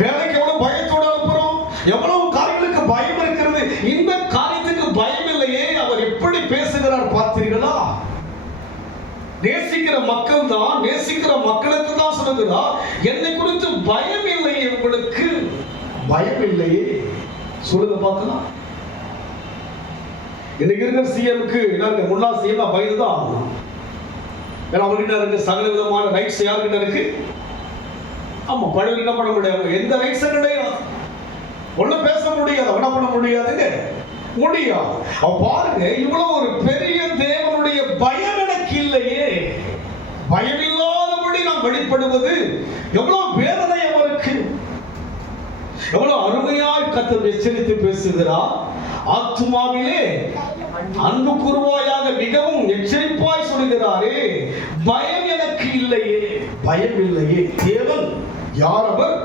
வேலைக்கு எவ்வளவு பயத்தோட அனுப்புறோம், எவ்வளவு காரியங்களுக்கு பயம் இருக்கிறது. இந்த காரியத்துக்கு பயம் இல்லையே, அவர் எப்படி பேசுகிறார் பார்த்தீர்களா? நேசிக்கிற மக்கள் தான், நேசிக்கிற மக்களுக்கு தான் சொல்லுகிறார், என்னை குறித்து பயம் இல்லையே, உங்களுக்கு பயம் இல்லையே. சொல்லுங்க பார்க்கலாம். இன்னைக்கு இருக்கிற சிஎம்க்கு என்ன, முன்னாள் சிஎம் பயந்துதான் ஆகணும். ஏன்னா அவர்கிட்ட இருக்கு சகல விதமான ரைட்ஸ் யாருக்கிட்ட இருக்கு. ஆமா, பழைய என்ன பண்ண முடியாது, எந்த ரைட்ஸும் கிடையாது, ஒன்னும் பேச முடியாது, என்ன பண்ண முடியாதுங்க, முடியாது. பாருங்க, இவ்வளவு ஒரு பெரிய தேவனுடைய பயம் எனக்கு இல்லையே. பயம் இல்லாதபடி நாம் வெளிப்படுவது எவ்வளவு வேதனை அவருக்கு. எவ்வளவு அருமையாய் கர்த்தர் எச்சரித்து பேசுகிறார். ஆத்துமாவிலே அன்பு கூர்வாயாக மிகவும் எச்சரிப்பாய் சொல்கிறாரே, பயம் எனக்கு இல்லையே, பயம் இல்லையே. தேவன் யார்? அவர்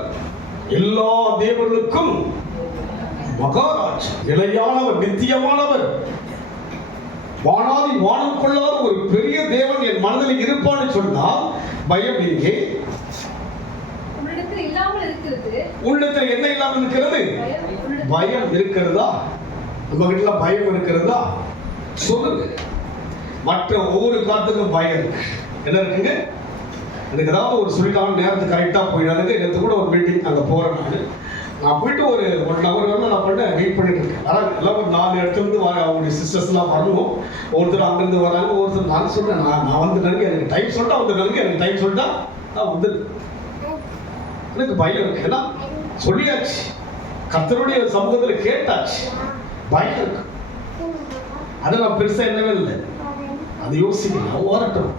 எல்லா தேவர்களுக்கும் மகாராஜ், நிலையானவர், நித்தியமானவர், வானாதி வானம் கொள்ளாத ஒரு பெரிய தேவன் என் மனதில் இருப்பான்னு சொன்னால் பயம் எங்கே? உன்னிடத்தில் இல்லாமல் இருக்கிறது. உன்னிடத்தில் என்ன இல்லாமல் இருக்கிறது? பயம் இருக்கிறதா? நம்ம கிட்ட பயம் இருக்கிறதா? சொல்லுங்க. மற்ற ஒவ்வொரு காலத்துக்கும் பயம் இருக்கு. என்ன இருக்குங்க? எனக்கு ஏதாவது ஒரு சொல்லிட்டாலும் நேரத்துக்கு கரெக்டா போயிடாதுங்க. எனக்கு கூட ஒரு மீட்டிங் அங்கே போறேன். நான் போயிட்டு ஒரு 1 ஹவர் வந்து நான் பண்ண வெயிட் பண்ணிட்டு இருக்கேன். ஆனால் எல்லாம் ஒரு 4 இடத்துலேருந்து வர அவங்களுடைய சிஸ்டர்ஸ்லாம் வரணும். ஒருத்தர் அங்கேருந்து வராங்க, ஒருத்தர் நான் சொல்றேன், நான் வந்து நன்கு எனக்கு டைம் சொல்லிட்டா வந்து நன்கு எனக்கு டைம் சொல்லிட்டா நான் வந்து எனக்கு பயம் இருக்கு. ஏன்னா சொல்லியாச்சு, கர்த்தருடைய சமூகத்தில் கேட்டாச்சு, பயம் இருக்கு. அதை நான் பெருசா என்னவே இல்லை, அது யோசிக்கணும், வரட்டும்.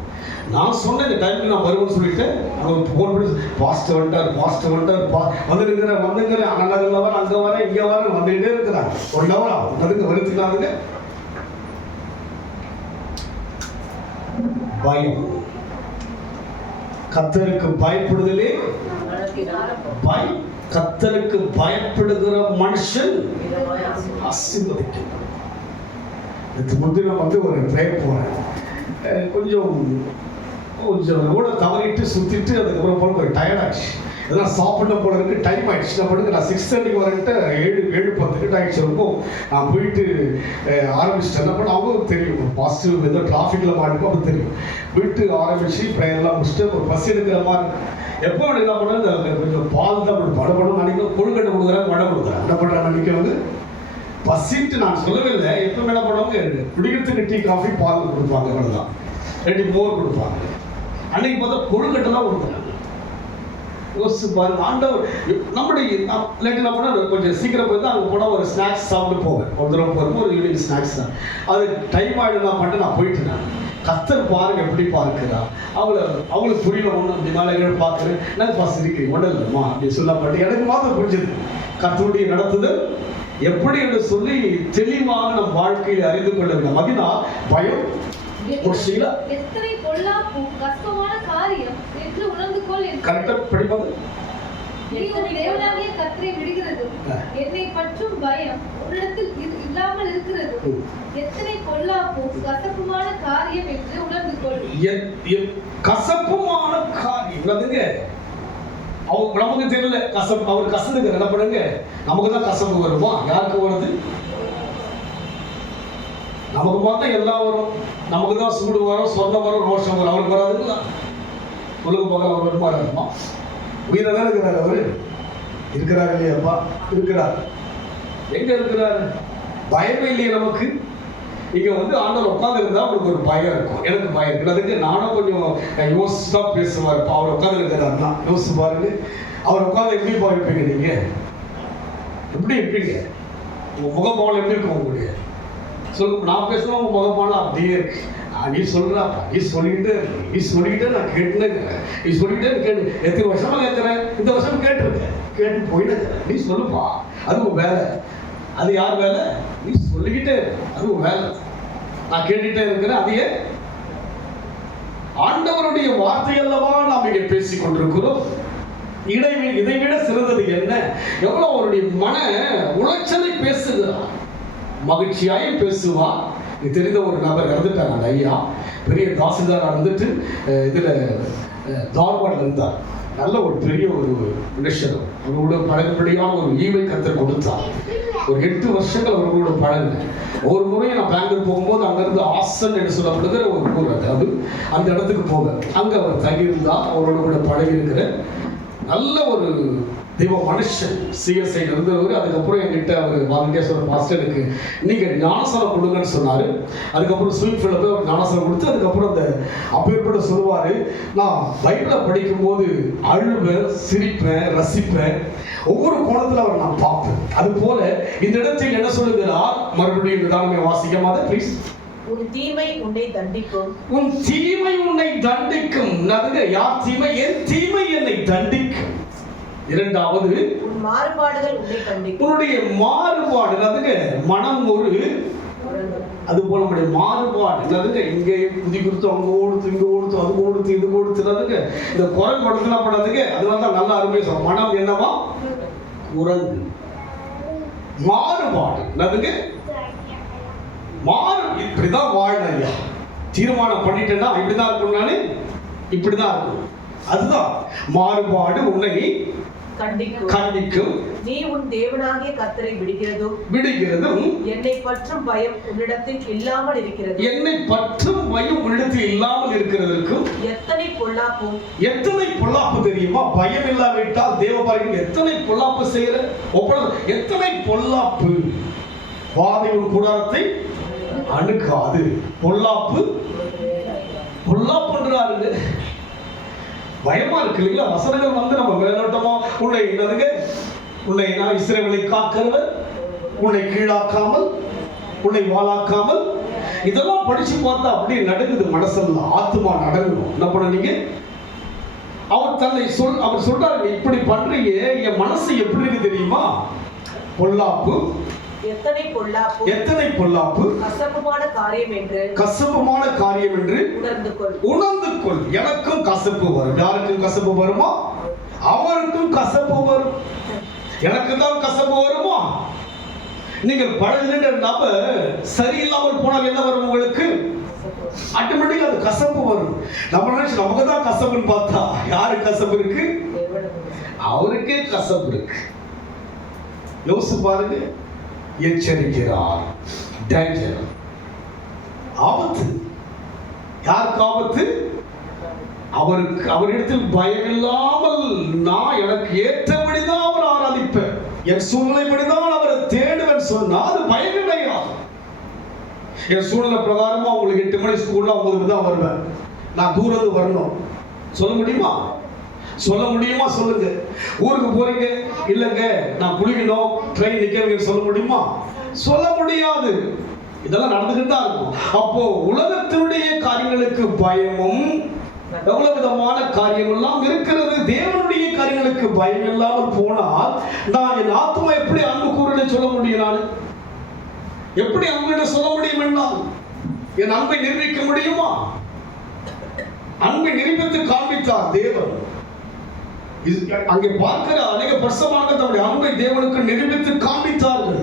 நான் சொன்ன இந்த டைமுக்கு நான் வருவேன்னு சொல்லிட்டு அவங்க ஃபோன் பண்ணி பாஸ்ட் வந்துட்டார் வந்துங்கிற அண்ணன் வர அங்கே வர இங்கே வர வந்துகிட்டே இருக்கிறாங்க. 1 ஹவர் ஆகும், அதுக்கு வருத்துக்காதுங்க. பயம், கர்த்தருக்கு பயப்படுதலே பயம். கர்த்தருக்கு பயப்படுகிற மனுஷன் ஆசீர்வதிக்கப்படும். முன்தினம் வந்து ஒரு ட்ரைவ் போகிறேன். கொஞ்சம் கூட தவறிட்டு சுற்றிட்டு அதுக்கப்புறம் போல ஒரு டயர்டாகிடுச்சு. இதெல்லாம் சாப்பிட போல இருக்கு, டைம் ஆயிடுச்சு. நான் பண்ணுங்க, நான் 6:30 வரேன்ட்டு 7:10 ஆயிடுச்சு இருக்கும். நான் போயிட்டு ஆரம்பிச்சிட்டேன். என்ன பண்ண அவங்களுக்கு தெரியும், பாசிட்டிவ் ஏதோ டிராஃபிக்கில் மாட்டிப்போம், அப்போ தெரியும். போயிட்டு ஆரம்பிச்சு ப்ரேயர்லாம் முடிச்சுட்டு ஒரு பஸ் எடுக்கிற மாதிரி இருக்கு. எப்போ என்ன பண்ண கொஞ்சம் பால் தான் படப்படும் நினைக்க, கொழுக்கட்டை கொடுக்குறேன், வடை கொடுக்குறேன். என்ன பண்ணுறேன் நினைக்க வந்து பசிட்டு நான் சொல்லவே இல்லை. எப்போ என்ன பண்ணுவாங்க, குடிக்கிறதுக்கு டீ காஃபி பால் கொடுப்பாங்க, அவ்வளோதான். 2 மோர் கொடுப்பாங்க. அன்னைக்கு பார்த்தா கொழுக்கட்டை தான் கொடுக்குறாங்க. யோசிச்சு பாருங்க, ஆண்டவர் நம்முடைய இல்லாட்டி என்ன பண்ண கொஞ்சம் சீக்கிரம் போய் தான் அங்கே போனால் ஒரு ஸ்நாக்ஸ் சாப்பிட்டு போவேன். ஒரு தடவை போகிறப்போ ஒரு ஈவினிங் ஸ்நாக்ஸ் தான். அது டைம் ஆகிடுனா பண்ணிட்டு நான் போயிட்டு கத்தர் பாருங்க எப்படி பார்க்கிறா. அவளுக்கு புரியல ஒன்று, அப்படி மேலே பார்க்குறேன். நான் பாஸ் இருக்கிறேன் ஒன்றும் இல்லைம்மா அப்படின்னு சொல்லப்பட்டு எனக்கு மாத்திரம் புரிஞ்சது கத்தருடைய நடத்துதல் எப்படி என்று சொல்லி தெளிவாக நம் வாழ்க்கையில் அறிந்து கொள்ள வேண்டும். அதினா பயம் எத்தனை பொல்லாப்பும் கஷ்டமான காரியம் என்று உணர்ந்து கொள். கரெக்டா படிப்பாங்க. நீ உன் தேவனாகிய கர்த்தரை விடுகிறதும் என்னை பற்றும் பயம் உன்னிடத்தில் இல்லாமல் இருக்கிறது. எத்தனை பொல்லாப்பும் கசப்புமான காரியம் என்று உணர்ந்து கொள். கசப்புமான காரியம் அதுங்க அவங்க நமக்கு தெரியல. கசப்பு அவர் கசந்துக்கு என்ன பண்ணுங்க, நமக்கு தான் கசப்பு வருமா? யாருக்கு வருது? நமக்கு பார்த்தா எல்லாம் வரும். நமக்கு தான் சூடு வரும், சொந்தம் வரும், ரோஷம் வரும். அவருக்கு வராதுங்களா? உலக பக்கம் அவர் வருமானம் இருக்குமா? உயிரை தான் இருக்கிறார். அவரு இருக்கிறார் இல்லையாப்பா? இருக்கிறார். எங்க இருக்கிறாரு? பயமே இல்லையே நமக்கு. இங்க வந்து ஆண்டவர் உட்காந்து இருந்தா அவருக்கு ஒரு பயம் இருக்கும். எனக்கு பயம் இருக்கு. அதுக்கு நானும் கொஞ்சம் யோசிச்சு தான் பேசுவார். இப்போ அவர் உட்காந்து இருக்கிறாருன்னா யோசிச்சு பாருங்க. அவர் உட்காந்து எப்படி இருப்பீங்க? நீங்க எப்படி இருப்பீங்க? உங்க முகபாவம் எப்படி இருக்கும் உங்களுடைய? நான் பேசுனா உங்க முகப்பான அப்படியே இருக்கு. நீ சொல்றாப்பா, நீ சொல்லிக்கிட்டே நான் கேட்டுனேன். நீ சொல்லிக்கிட்டே கேட்டு எத்தனை வருஷமா கேட்கிறேன், இந்த வருஷம் கேட்டிருக்கேன், கேட்டு போயிட்டு நீ சொல்லுப்பா. அது உன் வேலை. அது யார் வேலை? நீ சொல்லிக்கிட்டே அது உன் வேலை. நான் கேட்டுட்டே இருக்கிறேன். அதையே ஆண்டவருடைய வார்த்தையல்லவா நாம் இங்கே பேசிக் கொண்டிருக்கிறோம். இதை விட சிறந்தது என்ன? எவ்வளவு அவருடைய மன உளைச்சலை பேசுகிறார். மகிழ்ச்சியாயும் பேசுவா. இது தெரிந்த ஒரு நபர் இறந்துட்டாங்க. அந்த ஐயா பெரிய தாசில்தாராக இருந்துட்டு இதில் தார்வாடில் இருந்தார். நல்ல ஒரு பெரிய ஒரு மனுஷர். அவரோட பழகுபடியான ஒரு ஈவை கத்தர் கொடுத்தார். ஒரு 8 வருஷங்கள் அவர்களோட பழகு. ஒரு முறை நான் பெங்களூர் போகும்போது அங்கிருந்து ஆசன் என்று சொல்லப்படுகிற ஒரு ஊர், அதாவது அந்த இடத்துக்கு போவேன். அங்கே அவர் தங்கியிருந்தார். அவரோட கூட பழகி இருக்கிற நல்ல ஒரு தெய்வ மனுஷன். சிஎஸ்ஐ இருந்தவர். அதுக்கப்புறம் என்கிட்ட அவர் வாலண்டியர்ஸோட பாஸ்டருக்கு நீங்கள் ஞானசனம் கொடுங்கன்னு சொன்னார். அதுக்கப்புறம் ஸ்வீட்ஃபீல்டில் போய் அவர் ஞானசனம் கொடுத்து அதுக்கப்புறம் அந்த அப்பேற்பட்ட சொல்லுவார், நான் பைபிளை படிக்கும்போது அழுவேன், சிரிப்பேன், ரசிப்பேன். ஒவ்வொரு கோணத்தில் அவர் நான் பார்ப்பேன். அது போல இந்த இடத்தில் என்ன சொல்லுகிறார்? மறுபடியும் நிதானமே வாசிக்கமாத ப்ளீஸ். உன் தீமை உன்னை தண்டிக்கும். உன் தீமை உன்னை தண்டிக்கும். யார் தீமை? என் தீமை என்னை தண்டிக்கும். இரண்டாவது, உன் மாறுபாடுகள் உன்னை கண்டிக்கும். உன்னுடைய மாறுபாடு மனம் ஒரு அது போல நம்முடைய மாறுபாடு இங்கே புதி கொடுத்து அங்கே ஓடுத்து, இங்கே ஓடுத்து, அது ஓடுத்து, இது ஓடுத்துறதுங்க இந்த குரல் படத்துல படாதுங்க. அதனால தான் நல்லா அருமையா சொல்ல மனம் என்னவா? குரங்கு. மாறுபாடு இப்படிதான் வாழணும் ஐயா. தீர்மானம் பண்ணிட்டேன்னா இப்படிதான் இருக்கணும், நானு இப்படிதான் இருக்கணும். அதுதான் மாறுபாடு உன்னை கண்டிக்கும். நீ உன் தேவனாகிய கர்த்தரை விடுகிறதும் என்னை பற்றும் பயம் உன்னிடத்தில் இல்லாமல் இருக்கிறது. என்னை பற்றும் பயம் உன்னிடத்தில் இல்லாமல் இருக்கிறதற்கும் எத்தனை பொல்லாப்பு தெரியுமா? பயம் இல்லாவிட்டால் தேவபாரிக்கு எத்தனை பொல்லாப்பு செய்யற எத்தனை பொல்லாப்பு. வாதையின் கூடாரத்தை அணுகாது. பொல்லாப்புன்றாருங்க. பயமா இருக்கு இல்லைங்களா? வசனங்கள் வந்து நம்ம மேலோட்டமா உன்னை நான் இஸ்ரவேலை காக்கிறவர், உன்னை கீழாக்காமல், உன்னை வாளாக்காமல், இதெல்லாம் படிச்சு பார்த்தா அப்படியே நடுங்குது மனசெல்லாம். ஆத்மா நடங்கணும். என்ன பண்ணீங்க? அவர் சொல்றாரு, இப்படி பண்றீங்க, என் மனசு எப்படி இருக்கு தெரியுமா? பொல்லாப்பு. எத்தனை பொல்லாப்பு. கசப்புமான காரியம் என்று உணர்ந்து கொள். எனக்கும் கசப்பு வரும். யாருக்கும் கசப்பு வருமா? அவருக்கும் கசப்பு வரும். எனக்கு தான் கசப்பு வருமா? நீங்கள் பழகுகின்ற நபர் சரியில்லாமல் போனால் என்ன வரும் உங்களுக்கு? ஆட்டோமேட்டிக்கா அது கசப்பு வரும். நம்ம நினைச்சு நமக்கு தான் கசப்புன்னு பார்த்தா யாரு கசப்பு இருக்கு? அவருக்கே கசப்பு இருக்கு. யோசிச்சு பாருங்க. எச்சரிக்கிறார். டேஞ்சர், ஆபத்து. யாருக்கு ஆபத்து? அவருக்கு. அவரிடத்தில் பயம் இல்லாமல் நான் எனக்கு ஏற்றபடிதான் அவர் ஆராதிப்பேன், என் சூழ்நிலைப்படிதான் அவரை தேடுவேன் சொன்னா அது பயம் கிடையாது. என் சூழ்நிலை பிரகாரமா உங்களுக்கு 8 மணி ஸ்கூல்ல 9 தான் வருவேன், நான் தூரத்து வரணும் சொல்ல முடியுமா? சொல்ல முடியுமா? சொல்லுங்க. ஊருக்கு போறீங்க, இல்லங்க நான் குளிக்கணும், ட்ரெயின் நிக்கிறீங்க சொல்ல முடியுமா? சொல்ல முடியாது. இதெல்லாம் நடந்துகிட்டு தான் இருக்கும். அப்போ உலகத்தினுடைய காரியங்களுக்கு பயமும் எவ்வளவு விதமான காரியம் எல்லாம் இருக்கிறது. தேவனுடைய காரியங்களுக்கு பயம் இல்லாமல் போனால் நான் என் ஆத்மா எப்படி அன்பு கூறுன்னு சொல்ல முடியும்? நான் எப்படி அன்பு சொல்ல முடியும்? என்றால் என் அன்பை நிரூபிக்க முடியுமா? அன்பை நிரூபித்து காண்பித்தார் தேவன். அங்கே பார்க்கிற அநேக பரிசுத்தவான்கள் தன்னுடைய அன்பை தேவனுக்கு நிரூபித்து காண்பித்தார்கள்.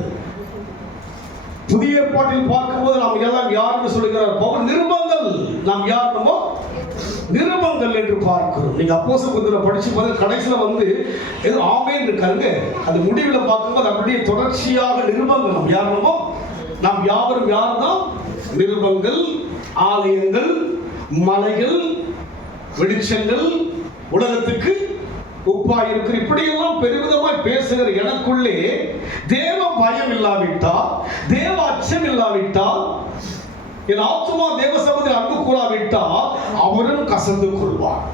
புதிய ஏற்பாட்டில் பார்க்கும்போது நாம் எல்லாம் யாருன்னு சொல்லுகிறார் பவுல்? நிருபங்கள். நாம் யாருமோ நிருபங்கள் என்று பார்க்கிறோம். நீங்க அப்போஸ்தலர் புத்தகத்தை படிச்சு பாருங்க, கடைசியில வந்து ஏதோ ஆமென் இருக்காங்க, அது முடிவில் பார்க்கும்போது அப்படியே தொடர்ச்சியாக நிருபங்கள். நாம் யாருமோ நாம் யாவரும் யார்தான்? நிருபங்கள், ஆலயங்கள், மலைகள், வெளிச்சங்கள், உலகத்துக்கு உப்பாய் இருக்கிற இப்படியெல்லாம் பெருவிதமாய் பேசுகிற எனக்குள்ளே தேவ பயம் இல்லாவிட்டால், தேவ அச்சம் இல்லாவிட்டால், என் ஆத்துமா தேவ சமூகத்தில் அன்பு கூறாவிட்டால் அவரும் கசந்து கொள்வார்.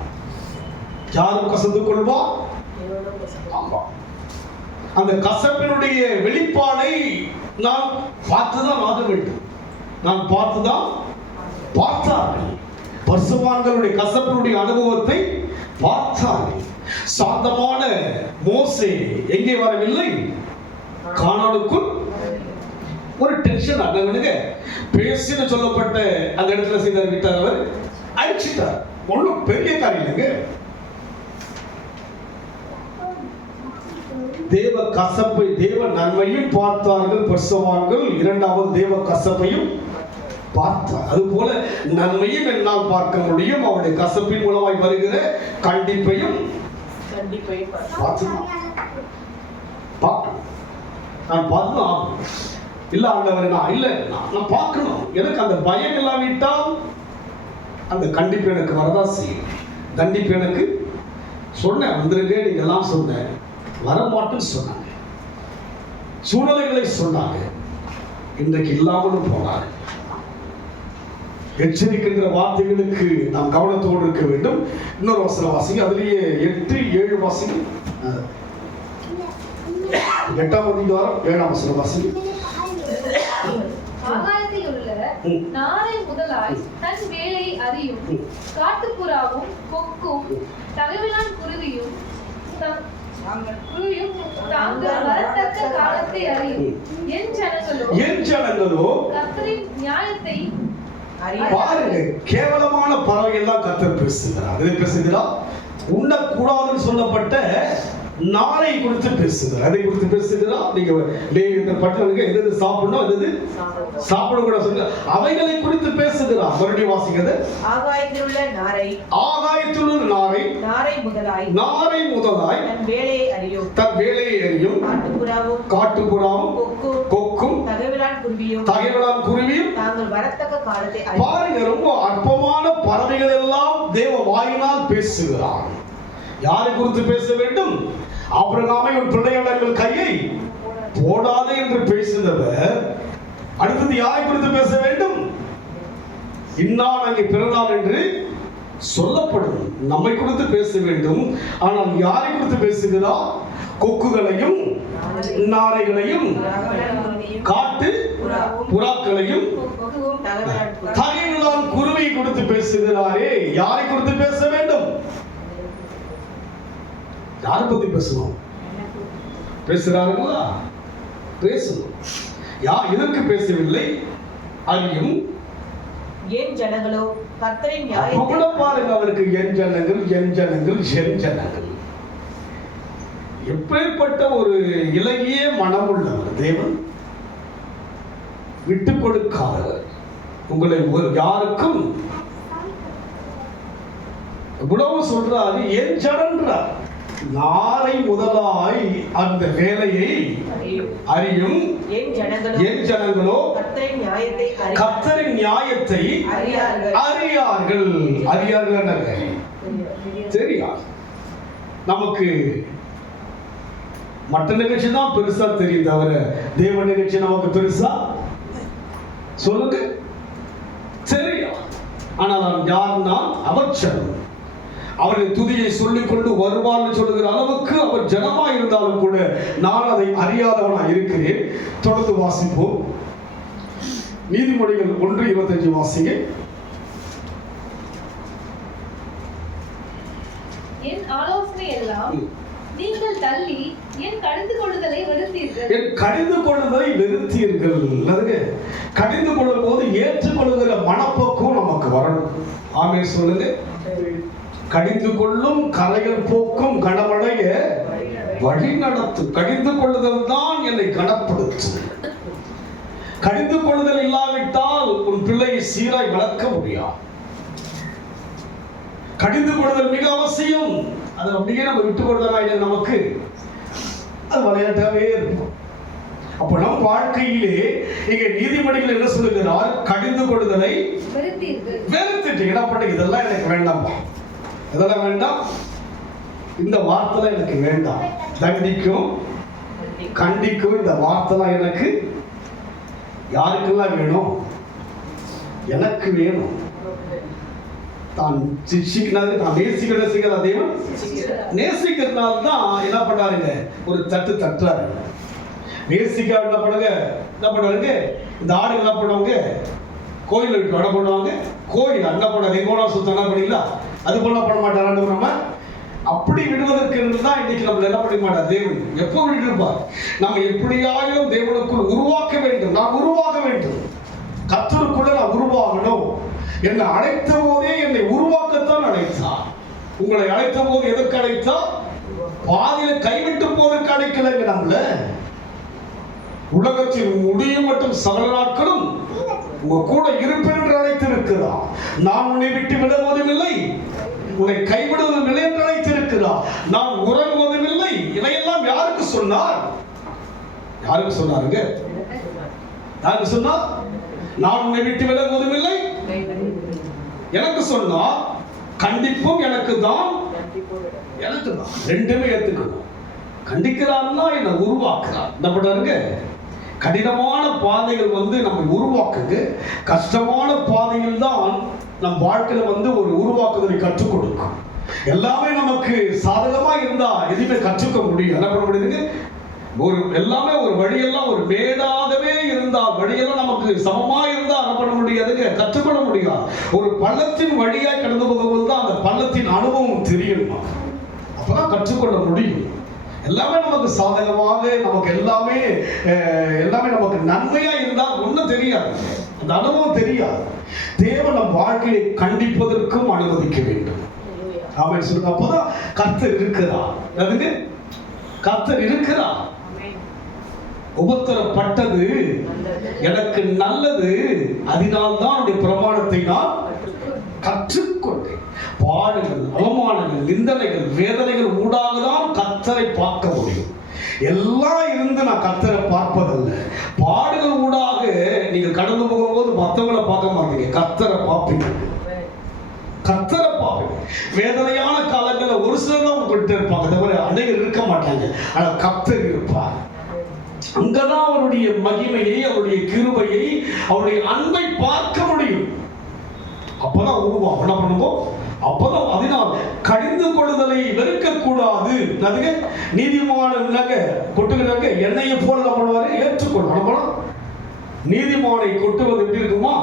யாரும் கசந்து கொள்வார்? அந்த கசப்பினுடைய வெளிப்பாடை நான் பார்த்துதான் ஆக வேண்டும். நான் பார்த்துதான் பார்த்தார்கள். பரிசுத்தவான்களுடைய கசப்பினுடைய அனுபவத்தை பார்த்தார்கள். சாந்தமான மோசே எங்கே வரவில்லை? கானானுக்குள். ஒரு டென்ஷன் அடங்குங்க. பேசின சொல்லப்பட்ட அந்த இடத்துல செய்தார், விட்டார், அவர் அழிச்சிட்டார். ஒன்றும் பெரிய காரியம் இல்லைங்க. தேவ கசப்பை, தேவ நன்மையும் பார்த்தார்கள் பரிசுத்தவான்கள். இரண்டாவது தேவ கசப்பையும் பார்த்தார். அதுபோல நன்மையும் என்னால் பார்க்க முடியும், அவருடைய கசப்பின் மூலமாய் வருகிற கண்டிப்பையும் நான் பார்த்துதான் இல்ல ஆண்டவர், நான் இல்ல நான் பார்க்கணும். எனக்கு அந்த பயம் இல்லாவிட்டால் அந்த கண்டிப்பு எனக்கு வரதான் செய்யும். கண்டிப்பு எனக்கு சொன்னேன், வந்துருங்க நீங்க எல்லாம் சொன்னேன், வரமாட்டுன்னு சொன்னாங்க, சூழ்நிலைகளை சொன்னாங்க, இன்றைக்கு இல்லாமலும் போனாங்க. எச்சரிக்கின்ற வார்த்தைகளுக்கு நாம் கவனத்தோடு இருக்க வேண்டும். இன்னொரு வசனம் வாசிங்க, அதுலயே 8, 7 வாசிங்க. 8ஆம் அதிகாரம் 7ஆம் வசனம் வாசிங்க. ஆகாயத்தில் உள்ள நாரை முதலாய் தன் வேலையை அறியும் காட்டுப்புறாவும் கொக்கும் தகவிலான் குருவியும் தாங்கள் வரத்தக்க காலத்தை அறியும். என் ஜனங்களோ கர்த்தரின் நியாயத்தை பாருங்க. கேவலமான பறவை எல்லாம் கர்த்தர் பேசுகிறார். எதை பேசுகிறார்? உண்ணக்கூடாதுன்னு சொல்லப்பட்ட நாளை குறித்து பேசுகிறார். அதை குறித்து பேசுகிறார். நீங்க இந்த பட்டணங்க எது சாப்பிடணும், எது சாப்பிடக்கூடாது சொல்லுங்க, அவைகளை குறித்து பேசுகிறார். மறுபடியும் வாசிக்கிறது. ஆகாயத்தில் உள்ள நாரை, ஆகாயத்தில் உள்ள நாரை, நாரை முதலாய், நாரை முதலாய் தன் வேலையை அறியும், தன் வேலையை அறியும், காட்டுப்புறாவும், காட்டுப்புறாவும், கொக்கும், தகவிலான் குருவியும், தகவிலான் குருவியும் தாங்கள் வரத்தக்க காலத்தை அறியும். பாருங்க, ரொம்ப அற்பமான பறவைகள் எல்லாம் தேவ வாயினால் பேசுகிறார். யாரை குறித்து பேச வேண்டும்? ஆபிரகாமை உன் பிள்ளைகளின் கையை போடாதே என்று பேசுகிறவர் அடுத்தது யாரை குறித்து பேச வேண்டும்? இன்னான் அங்கே பிறந்தான் என்று சொல்லப்படும். நம்மை குறித்து பேச வேண்டும். ஆனால் யாரை குறித்து பேசுகிறார்? கொக்குகளையும் நாரைகளையும் காட்டு புறாக்களையும் தகைவிலான் குருவியை குறித்து பேசுகிறாரே. யாரை குறித்து பேச வேண்டும்? யாரை பத்தி பேசணும்? பேசுறார்களா? பேசணும். எதற்கு பேசவில்லை? அறியும். என் ஜனங்களோ கர்த்தரின் நியாயத்தை பாருங்க. அவருக்கு என் ஜனங்கள், என் ஜனங்கள், என் ஜனங்கள். எப்பேற்பட்ட ஒரு இலகிய மனம் உள்ளவர் தேவன். விட்டு கொடுக்காதவர், உங்களை யாருக்கும் உணவு சொல்றாரு. என் ஜனன்றார், நாளை முதலாய் அந்த வேலையை அறியும் என் ஜனங்களோ கர்த்தரின் நியாயத்தை அறியார்கள். சரியா? நமக்கு மற்ற நிகழ்ச்சி தான் பெருசா தெரியும் தவிர தேவ நிகழ்ச்சி நமக்கு பெருசா சொல்லுங்க. சரியா? ஆனால் யாருன்னா அவச்சரம், அவரின் துதியை சொல்லிக் கொண்டு வருவான்னு சொல்லுகிற அளவுக்கு அவர் ஜனமா இருந்தாலும் கூட நான் அதை அறியாதவனா இருக்கிறேன். தொடர்ந்து வாசிப்போம். நீதிமொழிகள் 1:25 வாசிங்க. என் ஆலோசனை எல்லாம் நீங்கள் தள்ளி என் கடிந்து கொள்ளுதலை வெறுத்தீர்கள். என் கடிந்து கொள்ளுதலை வெறுத்தீர்கள். கடிந்து கொள்ளும் போது ஏற்றுக்கொள்ளுகிற மனப்போக்கம் நமக்கு வரணும். ஆமென் சொல்லுங்க. கடிந்து கொள்ளும் கரைகள் போக்கும் கனமடைய வழி நடத்தும். கடிந்து கொள்ளுதல் தான் என்னை கனப்படுத்தும். கடிந்து கொள்ளுதல் இல்லாவிட்டால் உன் பிள்ளையை சீராய் வளர்க்க முடியாது. கடிந்து கொள்ளுதல் மிக அவசியம். அது அப்படியே நம்ம விட்டு கொடுத்தா நமக்கு அது விளையாட்டாவே இருக்கும். அப்ப நம் வாழ்க்கையிலே இங்க நீதிமொழிகள் என்ன சொல்லுகிறார்? கடிந்து கொள்ளுதலை வெறுத்துட்டு என்ன பண்ண, இதெல்லாம் எனக்கு வேண்டாம், இதெல்லாம் வேண்டாம், இந்த வார்த்தை எனக்கு வேண்டாம், தண்டிக்கும் கண்டிக்கும் இந்த வார்த்தை எனக்கு யாருக்கெல்லாம் வேணும்? எனக்கு வேணும். தான் சிக்ஷிக்கிறது, தான் நேசிக்கிற தெய்வம் நேசிக்கிறதுனால தான் என்ன பண்ணாருங்க, ஒரு தட்டு தட்டுறாரு. நேசிக்க என்ன பண்ணுவாருங்க, இந்த ஆடு என்ன பண்ணுவாங்க, கோயில் விட்டு வட பண்ணுவாங்க. கோயில் என்ன பண்ண எங்கோனா சுத்தம் என்ன பண்ணிங்களா, அது போல பண்ண மாட்டாரான்னு நம்ம அப்படி விடுவதற்கு தான் இன்னைக்கு நம்ம என்ன பண்ண மாட்டார் தேவன். எப்போ விட்டுருப்பார்? நம்ம எப்படியாயும் தேவனுக்குள் உருவாக்க வேண்டும். நான் உருவாக வேண்டும், கர்த்தருக்குள்ள நான் உருவாகணும். என்னை அழைத்த போதே என்னை உருவாக்கத்தான் அழைத்தார். உங்களை அழைத்த போது எதற்கு அழைத்தார்? பாதியில கைவிட்டு போவதற்கு அழைக்கலைங்க. நம்மள உலகத்தின் முடியும் மட்டும் சகல நாட்களும் உங்க கூட இருப்பேன் என்று அழைத்திருக்கிறார். நான் உன்னை விட்டு விடுவதும் இல்லை, உன்னை கைவிடுவதும் இல்லை என்று அழைத்திருக்கிறார். நான் உறங்குவதும் இல்லை. இதையெல்லாம் யாருக்கு சொன்னார்? யாருக்கு சொன்னாருங்க? யாருக்கு சொன்னார்? நான் உன்னை விட்டு விலகுவதும் இல்லை எனக்கு சொன்னார். கண்டிப்பும் எனக்கு தான், ரெண்டுமே ஏத்துக்கணும். கண்டிக்கிறார்னா என்னை உருவாக்குறார். என்ன பண்றாருங்க? கடினமான பாதைகள் நம்ம உருவாக்குது. கஷ்டமான பாதையில் தான் நம் வாழ்க்கையில ஒரு உருவாக்குதலை கற்றுக் கொடுக்கும். எல்லாமே நமக்கு சாதகமா இருந்தா எதுவுமே கற்றுக்க முடியும். என்ன பண்ண முடியுதுங்க? எல்லாமே ஒரு வழியெல்லாம் ஒரு மேடாகவே இருந்தா, வழியெல்லாம் நமக்கு சமமா இருந்தா என்ன பண்ண முடியாதுங்க, கற்றுக்கொள்ள முடியாது. ஒரு பள்ளத்தின் வழியா கடந்து போகும்போது தான் அந்த பள்ளத்தின் அனுபவம் தெரியணும். அப்பதான் கற்றுக்கொள்ள முடியும். எல்லாமே நமக்கு சாதகமாக, நமக்கு எல்லாமே நமக்கு நன்மையா இருந்தால் ஒன்றும் தெரியாது, அந்த அனுபவம் தெரியாது. தேவன் நம் வாழ்க்கையை கண்டிப்பதற்கும் அனுமதிக்க வேண்டும். ஆமென் சொல்லுங்க. அப்பதான் கர்த்தர் இருக்கிறார். அதுக்கு கர்த்தர் இருக்கிறார். உபத்திரப்பட்டது எனக்கு நல்லது, அதனால்தான் அவருடைய பிரமாணத்தை நான் கற்றுக்கொண்டேன். பாடுகள், அவமானங்கள், நிந்தனைகள், வேதனைகள் ஊடாக தான் கர்த்தரை பார்க்க முடியும். எல்லாம் இருந்து நான் கர்த்தரை பார்ப்பதல்ல. பாடுகள் ஊடாக நீங்க கடந்து போகும்போது மற்றவங்களை பார்க்க மாட்டீங்க, கர்த்தரை பார்ப்பீங்க. கர்த்தரை பார்ப்பீங்க. வேதனையான காலங்களில் ஒரு சிலர் தான் உங்கள்கிட்ட இருப்பாங்க, தவிர அநேகர் இருக்க மாட்டாங்க. ஆனால் கர்த்தர் இருப்பார். அங்கதான் அவருடைய மகிமையை, அவருடைய கிருபையை, அவருடைய அன்பை பார்க்க முடியும். அப்பதான் உருவாகும். என்ன பண்ணுவோம்? அப்பதான் அதனால் கடிந்து கொள்ளுதலை வெறுக்க கூடாது. நீதிமான கொட்டுகிறாங்க, எண்ணெயை போல பண்ணுவாரு, ஏற்றுக்கொள்ளணும். நீதிமானை கொட்டுவது எப்படி இருக்குமா?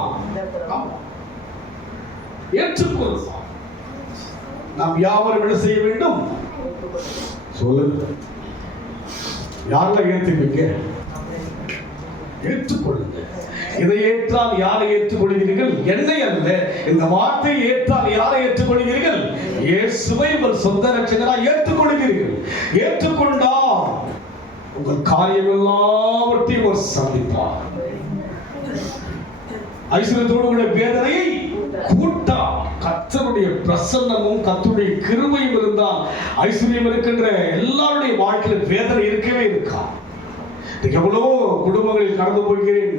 ஏற்றுக்கொள்ளும். நாம் யாவரும் என்ன செய்ய வேண்டும்? சொல்லுங்க, யாரெல்லாம் ஏற்றுப்பீங்க? ஏற்றுக்கொள்ளுங்க. இதை ஏற்றால் யாரை ஏற்றுக்கொள்கிறீர்கள்? என்னை அல்ல, இந்த வார்த்தையை ஏற்றால் யாரை ஏற்றுக்கொள்கிறீர்கள்? இயேசுவை உங்கள் சொந்த ரட்சகராய் ஏற்றுக்கொள்கிறீர்கள். ஏற்றுக்கொண்டால் உங்கள் காரியம் எல்லாவற்றையும் ஒரு சந்திப்பார். ஐஸ்வர்யத்தோடு கூட வேதனையை கூட்டா. கர்த்தருடைய பிரசன்னமும் கர்த்தருடைய கிருபையும் இருந்தால் ஐஸ்வர்யம் இருக்கின்ற எல்லாருடைய வாழ்க்கையில வேதனை இருக்கவே இருக்கா. எவ்வளவோ குடும்பங்களில் கடந்து போகிறேன்,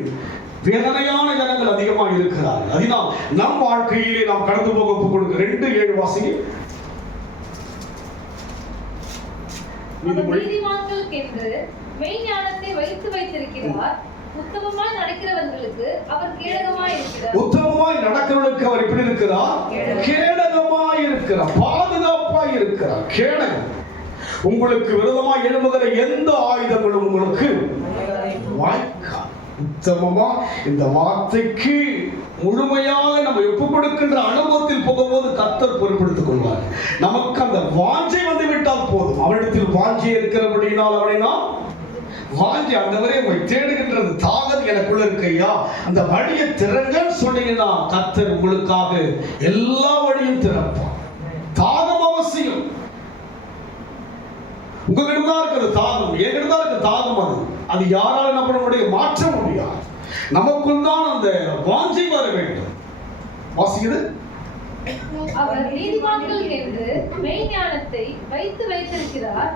வேதனையான ஜனங்கள் அதிகமாக இருக்கிறார்கள். அதனால் நம் வாழ்க்கையிலே நாம் கடந்து போக கொடுக்க 2:7 வாசிங்க. நீதிமான்களுக்கென்று மெய்ஞானத்தை வைத்திருக்கிறார். உத்தமமாய் நடக்கிறவர்களுக்கு அவர் கேடகமாய் இருக்கிறார். உத்தமமாய் நடக்கிறவர்களுக்கு அவர் எப்படி இருக்கிறார்? கேடகமாய் இருக்கிறார், பாதுகாப்பாய் இருக்கிறார். கேடகம். உங்களுக்கு விரோதமாய் எழும்புகிற எந்த ஆயுதங்களும் உங்களுக்கு வாய்க்காது. உத்தமமா இந்த வார்த்தைக்கு முழுமையாக நம்ம ஒப்பு கொடுக்கின்ற அனுபவத்தில் போகும்போது கர்த்தர் பொறுப்பெடுத்துக் கொள்வார். நமக்கு அந்த வாஞ்சை வந்து விட்டால் போதும். அவனிடத்தில் வாஞ்சை இருக்கிறபடினால் அவனை நாம் வாங்கி அந்தவரை உங்களை தேடுகின்றது தாகம் எனக்குள்ள இருக்கையா, அந்த வழியை திறங்கன்னு சொன்னீங்கன்னா கர்த்தர் உங்களுக்காக எல்லா வழியும் திறப்பார். தாகம் அவசியம். உங்ககிட்ட தான் இருக்கிற தாகம், என்கிட்ட தான் இருக்கிற தாகம். அது யாராலும் என்ன பண்ண முடியும்? மாற்ற முடியாது. நமக்குள் தான் அந்த வாஞ்சை வர வேண்டும். வாசிக்குது. அவர் நீதிமான்களுக்கென்று மெய்ஞானத்தை வைத்திருக்கிறார்.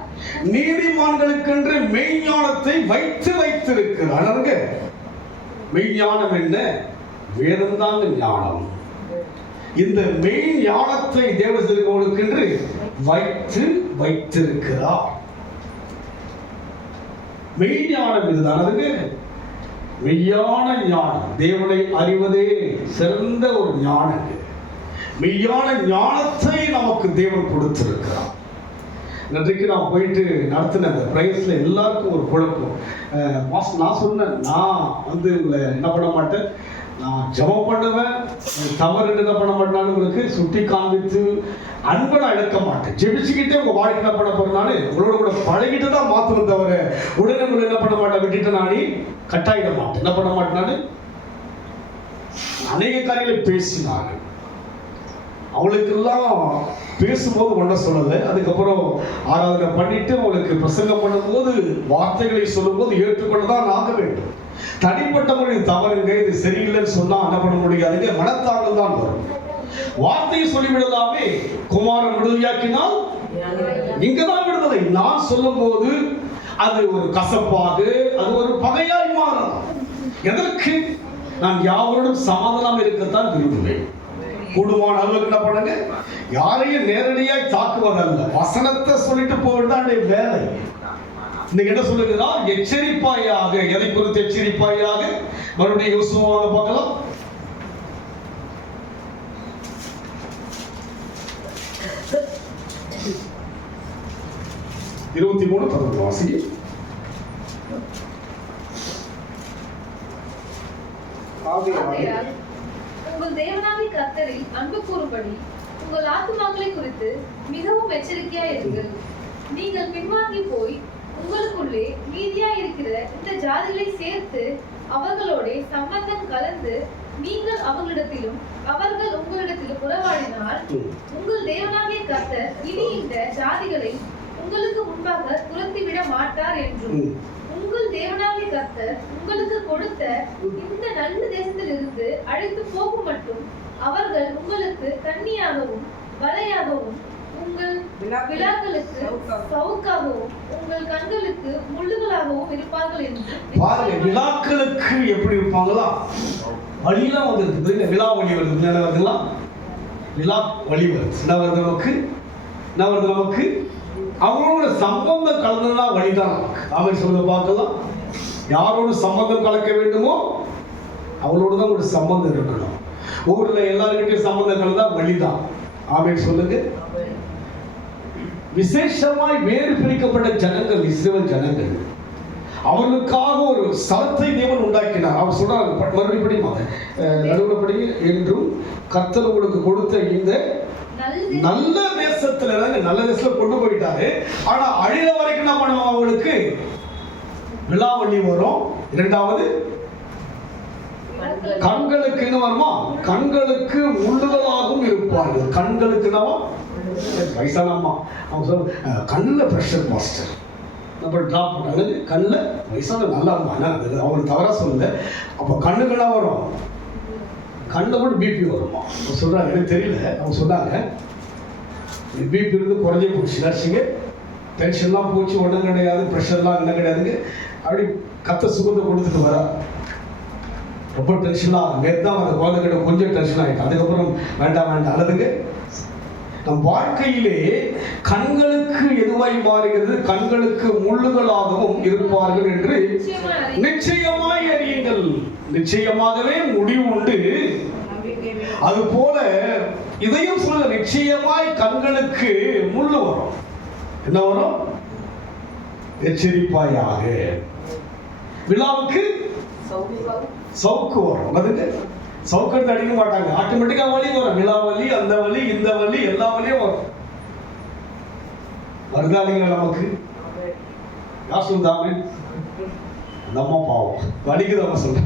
நீதிமான்களுக்கென்று மெய்ஞானத்தை வைத்திருக்கிறார். மெய்ஞானம் என்ன? வேதம் தாங்க ஞானம். இந்த மெய்ஞானத்தை தேவர்களுக்கென்று வைத்திருக்கிறார். மெய்ஞானம் இதுதான். மெய்யான ஞானம், தேவனை அறிவதே சிறந்த ஒரு ஞானம். மெய்யான ஞானத்தை நமக்கு தேவன் கொடுத்திருக்கிறார். இன்றைக்கு நான் போயிட்டு நடத்தின அந்த பிரைஸ்ல எல்லாருக்கும் ஒரு குழப்பம். நான் சொன்னேன், நான் உங்களை என்ன பண்ண மாட்டேன், நான் ஜெபம் பண்ணுவேன், தவறு என்ன பண்ண மாட்டேன், உங்களுக்கு சுட்டி காண்பித்து அன்பை நான் இழக்க மாட்டேன். ஜெபிச்சுக்கிட்டே உங்க வாழ்க்கை என்ன பண்ண போறேனாலும் உங்களோட கூட பழகிட்டு தான் மாற்றுவேன் தவிர உடனே உங்களை என்ன பண்ண மாட்டேன், விட்டுட்டு நானே கட்டாயிட மாட்டேன். என்ன பண்ண மாட்டேன். அநேக காரியங்களை பேசினார்கள். அவளுக்கெல்லாம் பேசும்போது ஒன்றை சொல்லலை. அதுக்கப்புறம் ஆராதனை பண்ணிட்டு அவளுக்கு பிரசங்கம் பண்ணும்போது வார்த்தைகளை சொல்லும்போது ஏற்றுக்கொண்டுதான் ஆக வேண்டும். தனிப்பட்ட முறை தவறுங்க, இது சரியில்லைன்னு சொன்னா என்ன பண்ண முடியாதுங்க, மனத்தாங்கள் தான் வரும். வார்த்தையை சொல்லிவிடலாமே, குமாரன் விடுதலையாக்கினால் இங்கதான் விடுதலை. நான் சொல்லும் போது அது ஒரு கசப்பாக, அது ஒரு பகையாய் மாறும். எதற்கு? நான் யாரோடும் சமாதானம் இருக்கத்தான் விரும்புவேன். கூடுமான அளவுக்கு என்ன பண்ணுங்க, யாரையும் நேரடியாய் தாக்குவதல்ல, வசனத்தை சொல்லிட்டு போவதுதான் வேலை. இன்னைக்கு என்ன சொல்லுகிறார்? எச்சரிப்பாயாக. எதை குறித்து எச்சரிப்பாயாக? மறுபடியும் யோசுவாவை பார்க்கலாம். 23:11 வாசி. ஆகையால் உங்கள் தேவனாகிய கர்த்தரில் அன்பு கூறும்படி உங்கள் ஆத்துமாக்களை குறித்து மிகவும் எச்சரிக்கையா இருங்கள். நீங்கள் பின்வாங்கி போய் உங்களுக்குள்ளே மீதியா இருக்கிற இந்த ஜாதிகளை சேர்த்து அவர்களோட சம்பந்தம் கலந்து நீங்கள் அவர்களிடத்திலும் அவர்கள் உங்களிடத்திலும் உறவாடினால் உங்கள் தேவனாகிய கர்த்தர் இனி இந்த ஜாதிகளை உங்களுக்கு முன்பாக துரத்திவிட மாட்டார் என்றும் உங்கள் தேவனாகிய கர்த்தர் உங்களுக்கு கொடுத்த இந்த நல்ல தேசத்திலிருந்து அழைத்து போகும் மட்டும் அவர்கள் உங்களுக்கு கண்ணியாகவும் வலையாகவும் உங்கள் விழாக்களுக்கு சவுக்காகவும் உங்கள் கண்களுக்கு முள்ளுகளாகவும் இருப்பார்கள் என்று பாருங்க. விழாக்களுக்கு எப்படி இருப்பாங்களா? வழியெல்லாம் வந்துருக்கு. விழா வழி வருது. என்ன வருதுங்களா? விழா வழி வருது. என்ன வருது நமக்கு? என்ன வருது நமக்கு? அவங்களோட சம்பந்தம் கலந்துதான் வழிதான் நமக்கு. அவன் சொல்ல பார்க்கலாம். யாரோடு சம்பந்தம் கலக்க வேண்டுமோ அவளோடு தான் ஒரு சம்பந்தம் இருக்கணும். ஊர்ல எல்லாருக்கிட்டையும் சம்பந்தம் கலந்தா வழிதான். ஆமென் சொல்லுங்க. விசேஷமாய் வேறு பிரிக்கப்பட்ட ஜனங்கள் இஸ்ரவேல் ஜனங்கள். அவர்களுக்காக ஒரு ஸ்தலத்தை தேவன் உண்டாக்கினார். அவர் சொல்றார், மறுபடியும் நடுவுலப்படி என்றும் கர்த்தர் உங்களுக்கு கொடுத்த இந்த நல்ல தேசத்துல, நல்ல தேசத்துல கொண்டு போயிட்டாரு. ஆனா அழில வரைக்கும் என்ன பண்ணுவோம்? அவங்களுக்கு விழாவளி வரும். இரண்டாவது கண்களுக்கு என்ன வருமா? கண்களுக்கு முள்ளுதலாகவும் இருப்பார்கள். கண்களுக்கு என்னவா? வயசானம்மா அவங்க சொல்ல கண்ணில் ப்ரெஷர் மாஸ்டர் நம்ம ட்ராப் பண்ணாங்க. கண்ணில் வயசான நல்லா இருந்தாங்க. அவங்களுக்கு தவறா சொல்லல. அப்போ கண்ணுக்கு என்ன வரும்? கண்ட கூட பிபி வருமா அவங்க சொல்கிறாங்க, எனக்கு தெரியல. அவங்க சொன்னாங்க பிபி இருந்து குறைஞ்சே போச்சு, நர்ஸிங்க டென்ஷன்லாம் போச்சு, ஒன்றும் கிடையாது, ப்ரெஷர்லாம் என்ன கிடையாதுங்க. அப்படி கத்த சுகத்தை கொடுத்துட்டு வர ரொம்ப டென்ஷனாக நேற்று தான் அந்த குழந்தைகிட்ட கொஞ்சம் டென்ஷன் ஆகிட்டு, அதுக்கப்புறம் வேண்டாம் அல்லதுங்க. நம் வாழ்க்கையிலே கண்களுக்கு எதுவாய் மாறுகிறது, கண்களுக்கு முள்ளுகளாகவும் இருப்பார்கள் என்று நிச்சயமாய் அறியுங்கள். நிச்சயமாகவே முடிவு உண்டு. அது போல இதையும் சொல்ல, நிச்சயமாய் கண்களுக்கு முள்ளு வரும். என்ன வரும்? எச்சரிப்பாயாக. விழாவுக்கு சவுக்கு வரும். அதுக்கு சவுக்கத்தை அடிக்க மாட்டாங்க, ஆட்டோமேட்டிக்கா வலி வரும். விழா வலி, அந்த வலி, இந்த வலி, எல்லா வலியும் வரும். வருதாளிங்க நமக்கு யாசுந்தாங்க நம்ம பாவம் வலிக்கு நம்ம சொல்ற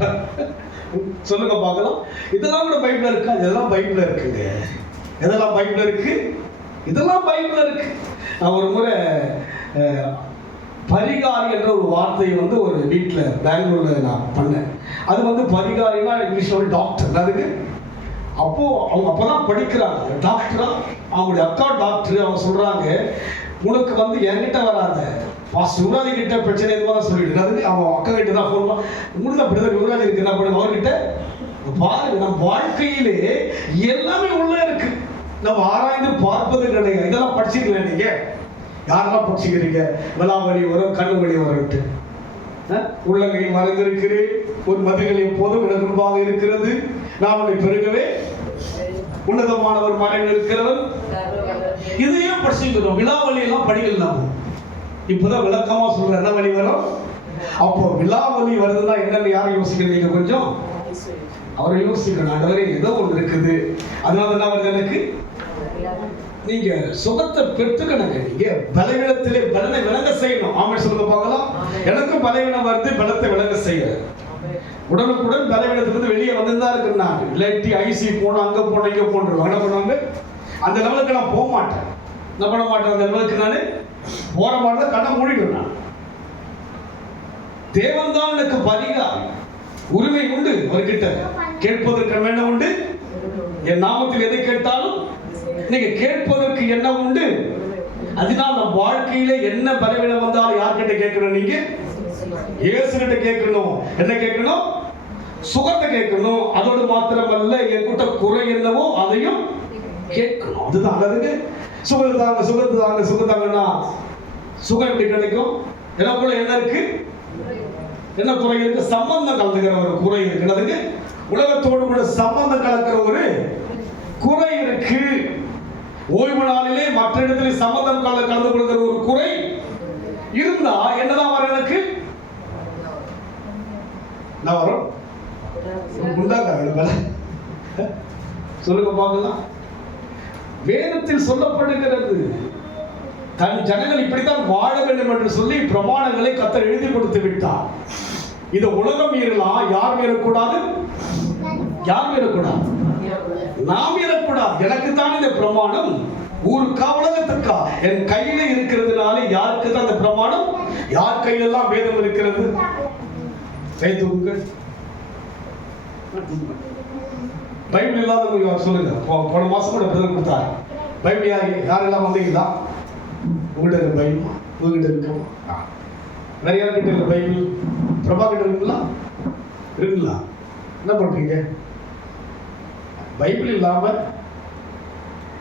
சொல்லுங்க பார்க்கலாம். இதெல்லாம் கூட பைபிள்ல இருக்கா? இதெல்லாம் பைபிள்ல இருக்குங்க. இதெல்லாம் பைபிள்ல இருக்கு, இதெல்லாம் பைபிள்ல இருக்கு. நான் ஒரு முறை பரிகாரி என்ற ஒரு வார்த்தையை வந்து ஒரு வீட்டில் பெங்களூர்ல நான் பண்ணேன். அது வந்து பரிகாரினா இங்கிலீஷ்ல ஒரு டாக்டர். அதுக்கு அப்போ அவங்க அப்பதான் படிக்கிறாங்க டாக்டரா. அவங்களுடைய அக்கா டாக்டர். அவங்க சொல்றாங்க, உனக்கு வந்து என்கிட்ட வராத, யுவராஜி கிட்ட பிரச்சனை எதுவாக சொல்லிட்டு. அதுக்கு அவங்க அக்கா கிட்ட தான் ஃபோன் பண்ண, உங்களுக்கு அப்படிதான் யுவராஜி இருக்கு என்ன பண்ணுங்க அவர்கிட்ட பாருங்க. நம்ம வாழ்க்கையிலே எல்லாமே உள்ள இருக்கு, நம்ம ஆராய்ந்து பார்ப்பது கிடையாது. இதெல்லாம் படிச்சிருக்கீங்க நீங்க? யாரெல்லாம் படிச்சுக்கிறீங்க? விலாவலி வரும், கண்ணு வலி வரட்டு, உள்ளங்கையில் மறைந்திருக்கிறேன், ஒரு மதிகள் எப்போதும் எனக்கு முன்பாக இருக்கிறது, நான் உன்னை பெருகவே உன்னதமானவர் மறைவில் இருக்கிறவர். இதையும் படிச்சுக்கிறோம். விலாவலி எல்லாம் படிக்கலாம். இப்பதான் விளக்கமா சொல்ற என்ன வழி வரும். அப்போ விலாவலி வருதுன்னா என்னன்னு யாரும் யோசிக்கிறீங்க? கொஞ்சம் அவரை யோசிக்கணும். ஆண்டவரே ஏதோ ஒன்று இருக்குது, அதனால என்ன வருது எனக்கு? நீங்க சுகத்தை பெற்றுக்கணுங்க. நீங்க பலவீனத்திலே பலனை விளங்க செய்யணும். ஆமென் சொல்லுங்க பார்க்கலாம். எனக்கும் பலவீனம் வருது, பலத்தை விளங்க செய்ய உடனுக்குடன் பலவீனத்திலிருந்து வெளியே வந்துதான் இருக்கு. நான் இல்லாட்டி ஐசி போனோம், அங்க போனோம், இங்க போன்றோம். என்ன பண்ணுவாங்க? அந்த லெவலுக்கு நான் போக மாட்டேன். என்ன பண்ண மாட்டேன்? அந்த லெவலுக்கு நான் போற மாதிரி கண்ணை மூடிடுவேன். நான் தேவன் தான் எனக்கு பரிகாரி, உரிமை உண்டு அவர்கிட்ட. கேட்பதற்கு என்ன உண்டு? என் நாமத்தில் எதை கேட்டாலும் நீங்க கேட்பதற்கு என்ன உண்டு? அதனால நம்ம வாழ்க்கையில என்ன பலவீனம் வந்தாலும் யார்கிட்ட கேட்கணும்? நீங்க இயேசு கிட்ட கேட்கணும். என்ன கேட்கணும்? சுகத்தை கேட்கணும். அதோடு மாத்திரமல்ல, என் கூட்ட குறை என்னவோ அதையும் கேட்கணும். அதுதான் நல்லதுங்க. சுகத்தாங்க சுகத்தாங்க சுகத்தாங்கன்னா சுகம் எப்படி கிடைக்கும்? எனக்குள்ள என்ன இருக்கு? என்ன குறை இருக்கு? சம்பந்தம் கலந்துக்கிற ஒரு குறை இருக்கு. அதுக்கு உலகத்தோடு கூட சம்பந்தம் கலக்கிற ஒரு குறை இருக்கு. ஓய்வு நாளிலே மற்ற இடத்துல சம்பந்தம் கலந்து கொள்கிற ஒரு குறை இருந்தா என்னதான் வரும்? எனக்கு என்ன வரும்? சொல்லுங்க பார்க்கலாம். வேதத்தில் சொல்லப்படுகிறது, தன் ஜனங்கள் இப்படித்தான் வாழ வேண்டும் என்று சொல்லி பிரமாணங்களை கர்த்தர் எழுதி கொடுத்து விட்டார். இதை உலகம் மீறலாம், யார் மீறக்கூடாது? யார் மீறக்கூடாது? நாம் மீறக்கூடாது. எனக்கு தான் இந்த பிரமாணம், ஊருக்கா உலகத்துக்கா? என் கையில இருக்கிறதுனால யாருக்கு தான் அந்த பிரமாணம்? யார் கையிலெல்லாம் வேதம் இருக்கிறது? பைபிள் இல்லாத சொல்லுங்க. போன மாசம் கூட பிரதர் கொடுத்தாரு. பைபிள் யாரெல்லாம் வந்தீங்களா? உங்கள்கிட்ட இருக்க பைபிள் உங்ககிட்ட இருக்கோம். வேற யார்கிட்ட இல்லை பைபிள்? பிரபா கிட்ட இருக்குங்களா? இருக்குங்களா? என்ன பண்றீங்க? பைபிள் இல்லாம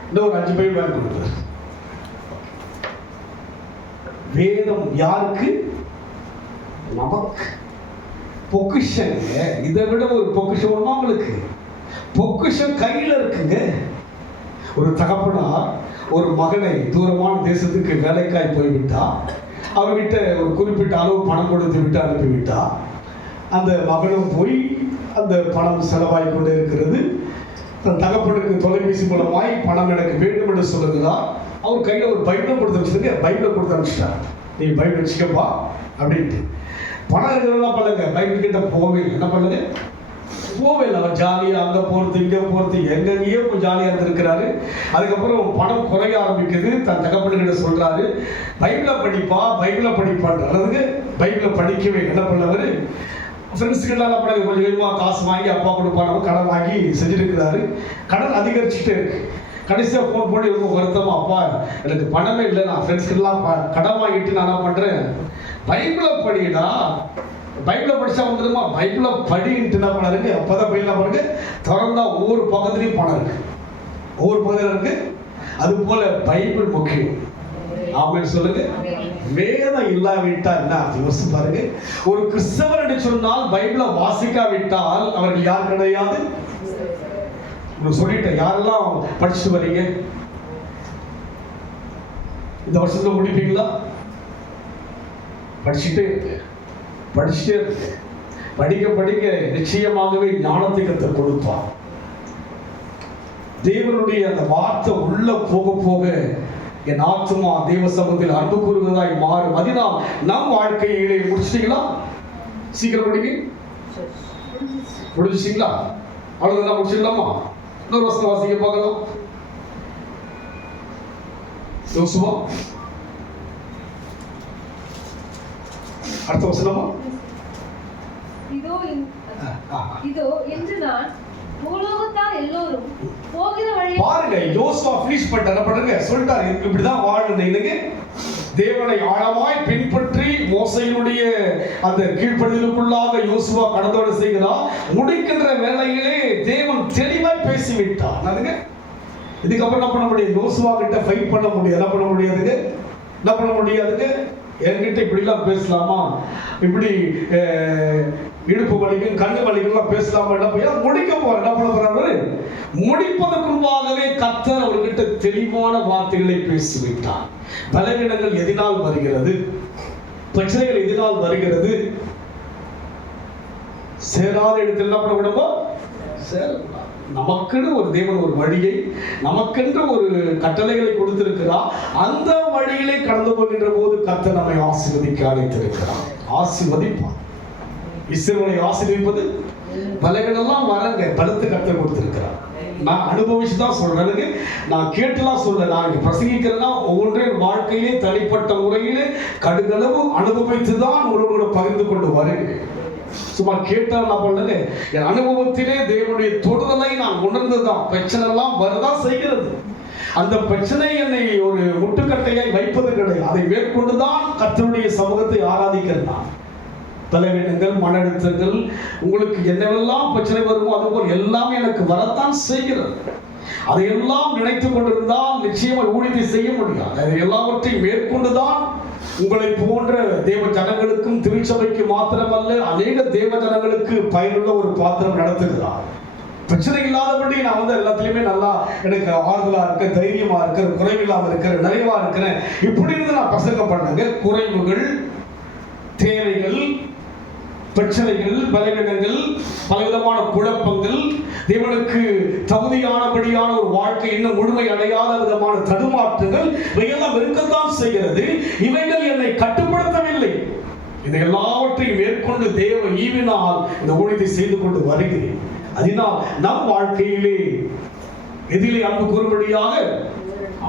இன்னும் ஒரு 5 பைபிள் வாங்கி கொடுத்தாரு. வேதம் யாருக்கு? நமக்கு. பொக்கிஷங்க. இதை விட ஒரு பொக்கிஷம் ஒண்ணா உங்களுக்கு? பொக்கிஷம் கையில இருக்குங்க. ஒரு தகப்பனார் ஒரு மகனை தூரமான தேசத்துக்கு வேலைக்காய் போய்விட்டா, அவர்கிட்ட ஒரு குறிப்பிட்ட அளவு பணம் கொடுத்து விட்டு அனுப்பிவிட்டா. அந்த மகனும் போய் அந்த பணம் செலவாய் கொண்டே இருக்கிறது. தன் தகப்பனுக்கு தொலைபேசி மூலமாய் பணம் எனக்கு வேண்டும் என்று சொல்லுகிறார். அவர் கையில் ஒரு பைபிளை கொடுத்து வச்சுருங்க. பைபிளை கொடுத்து அனுப்பிச்சிட்டார். நீ பைபிள் வச்சுக்கப்பா அப்படின்ட்டு. பணம் இருக்கிறதெல்லாம் பண்ணுங்க. பைபிள் கிட்ட போவே இல்லை. என்ன பண்ணுங்க? போவே இல்லை. அவர் ஜாலியாக அங்கே போகிறது இங்கே போகிறது எங்கெங்கேயோ ஜாலியாக இருந்திருக்கிறாரு. அதுக்கப்புறம் பணம் குறைய ஆரம்பிக்குது. தன் தகப்பனுக்கிட்ட சொல்கிறாரு, பைபிளை படிப்பா, பைபிளை படிப்பான்றதுக்கு பைபிளை படிக்கவே என்ன பண்ணவர்? ஃப்ரெண்ட்ஸுக்கிட்ட படம் கொஞ்சம் கொஞ்சமாக காசு வாங்கி அப்பா கொடுப்பாங்க, கடன் வாங்கி செஞ்சுருக்கிறாரு. கடன் அதிகரிச்சுட்டே இருக்கு. கடைசியாக ஃபோன் பண்ணி ரொம்ப வருத்தமா, அப்பா எனக்கு பணமே இல்லை, நான் ஃப்ரெண்ட்ஸ்கிட்டலாம் கடன் வாங்கிட்டு நான் என்ன பண்ணுறேன், பைபிளை படிடா, பைபிளை படித்தா வந்துடுமா, பைபிளை படின்ட்டு என்ன பண்ணாருங்க. அப்போ தான் பைபிள் பாருங்க திறந்தா ஒவ்வொரு பக்கத்துலையும் பணம் இருக்கு, ஒவ்வொரு பக்கத்தில் இருக்கு. அது போல பைபிள் முக்கியம். ஆமென் சொல்லுங்க. வேதம் இல்லாவிட்டா என்ன யோசிச்சு பாருங்க. ஒரு கிறிஸ்தவர் என்று சொன்னால் பைபிளை வாசிக்காவிட்டால் அவர்கள் யார் கிடையாது. சொல்லிட்டேன், யாரெல்லாம் படிச்சுட்டு வரீங்க, இந்த வருஷத்துல முடிப்பீங்களா? படிச்சுட்டே படிக்க படிக்க நிச்சயமாகவே ஞானத்தை கற்றுக் கொடுப்பார். தேவனுடைய அந்த வார்த்தை உள்ள போக போக என் ஆத்துமா தேவ சமூகத்தில் அன்பு கூறுவதாய் மாறும். அதனால் நம் வாழ்க்கையிலே முடிச்சிட்டீங்களா? சீக்கிரம் முடிச்சிட்டீங்களா? அவ்வளவுதான், முடிச்சிடலாமா? இன்னொரு வசனம் வாசிக்க பார்க்கலாம். யோசுவா அடுத்த வசனமா? இதோ இன்று நான் பூலோகத்தார் எல்லோரும் போகிற வழியை பாருங்க. யோசுவா ஃபினிஷ் பண்ணிட்டாரு. பாருங்க, சொல்லிட்டாரு இப்படிதான் வாழணும். இன்னைக்கு தேவனை ஆழமாய் பின்பற்றி மோசையினுடைய அந்த கீழ்ப்படிதலுக்குள்ளாக யோசுவா கடந்தோட செய்கிறார். முடிக்கின்ற வேளையிலே தேவன் தெளிவாய் பேசிவிட்டார். அதுங்க இதுக்கப்புறம் என்ன பண்ண முடியாது? யோசுவா கிட்ட ஃபைட் பண்ண முடியாது. என்ன பண்ண முடியாதுங்க? என்ன பண்ண முடியாதுங்க? என்கிட்ட இப்படிலாம் பேசலாமா, இப்படி இடுப்பு வலிக்கும் கண்ணு வலிக்கும் பேசலாமா? என்ன முடிக்க போற, என்ன பண்ண போறாரு? முடிப்பதற்குள்ளாகவே கர்த்தர் அவர்கிட்ட தெளிவான வார்த்தைகளை பேசிவிட்டார். பலவீனங்கள் எதினால் வருகிறது, பிரச்சனைகள் எதினால் வருகிறது, சேராத இடத்தில் என்ன பண்ண விடுமோ நமக்கென்று ஒரு தேவன் ஒரு வழியை, நமக்கென்று ஒரு கட்டளைகளை கொடுத்திருக்கிறார். அந்த வழியிலே கடந்து போகின்ற போது கர்த்தர் நம்மை ஆசீர்வதிக்க அழைத்திருக்கிறார். ஆசீர்வதிப்பார். இஸ்ரவேலை ஆசீர்வதிப்பது பலவீனம்லாம் வரங்க, பலத்து கர்த்தர் கொடுத்திருக்கிறார். நான் அனுபவிச்சுதான் சொல்றேன், நான் கேட்டுலாம் சொல்றேன். நான் இங்க பிரசங்கிக்கிறேன்னா ஒவ்வொன்றையும் வாழ்க்கையிலே தனிப்பட்ட முறையிலே கடுகளவு அனுபவித்துதான் உங்களோட பகிர்ந்து கொண்டு வருகிறேன். சும்மா கேட்டால் நான் பண்ணல, என் அனுபவத்திலே தேவனுடைய தொடுதலை நான் உணர்ந்துதான். பிரச்சனை எல்லாம் வரதான் செய்கிறது. அந்த பிரச்சனை என்னை ஒரு முட்டுக்கட்டையாய் வைப்பது கிடையாது. அதை மேற்கொண்டுதான் கர்த்தருடைய சமூகத்தை ஆராதிக்கிறேன். பலவீனங்கள், மன அழுத்தங்கள், உங்களுக்கு என்னவெல்லாம் பிரச்சனை வருமோ அதுபோல் எல்லாமே எனக்கு வரத்தான் செய்கிறது. அதையெல்லாம் நினைத்துக் கொண்டிருந்தால் நிச்சயமாக ஊழியத்தை செய்ய முடியாது. அதை எல்லாவற்றையும் மேற்கொண்டுதான் உங்களை போன்ற தேவ ஜனங்களுக்கும் திருச்சபைக்கு மாத்திரமல்ல அநேக தேவ ஜனங்களுக்கு பயனுள்ள ஒரு பாத்திரம் நடத்துகிறார். பிரச்சனை இல்லாதபடி நான் எல்லாத்திலுமே நல்லா எனக்கு ஆறுதலா இருக்க, தைரியமா இருக்கிற, குறைவில்லாம இருக்கிற, நிறைவா இருக்கிறேன், இப்படி இருந்து நான் பிரசங்கம் பண்ணங்க. குறைவுகள், தேவைகள், பிரச்சனைகள், பலவீனங்கள், பலவிதமான குழப்பங்கள், தேவனுக்கு தகுதியானபடியான ஒரு வாழ்க்கை இன்னும் முழுமை அடையாத விதமான தடுமாற்றங்கள் இவையெல்லாம் இருக்கத்தான் செய்கிறது. இவைகள் என்னை கட்டுப்படுத்தவில்லை. இதை எல்லாவற்றையும் மேற்கொண்டு தேவ ஈவினால் இந்த ஊழியத்தை செய்து கொண்டு வருகிறேன். அதனால் நம் வாழ்க்கையிலே எதிலே அன்பு கூறும்படியாக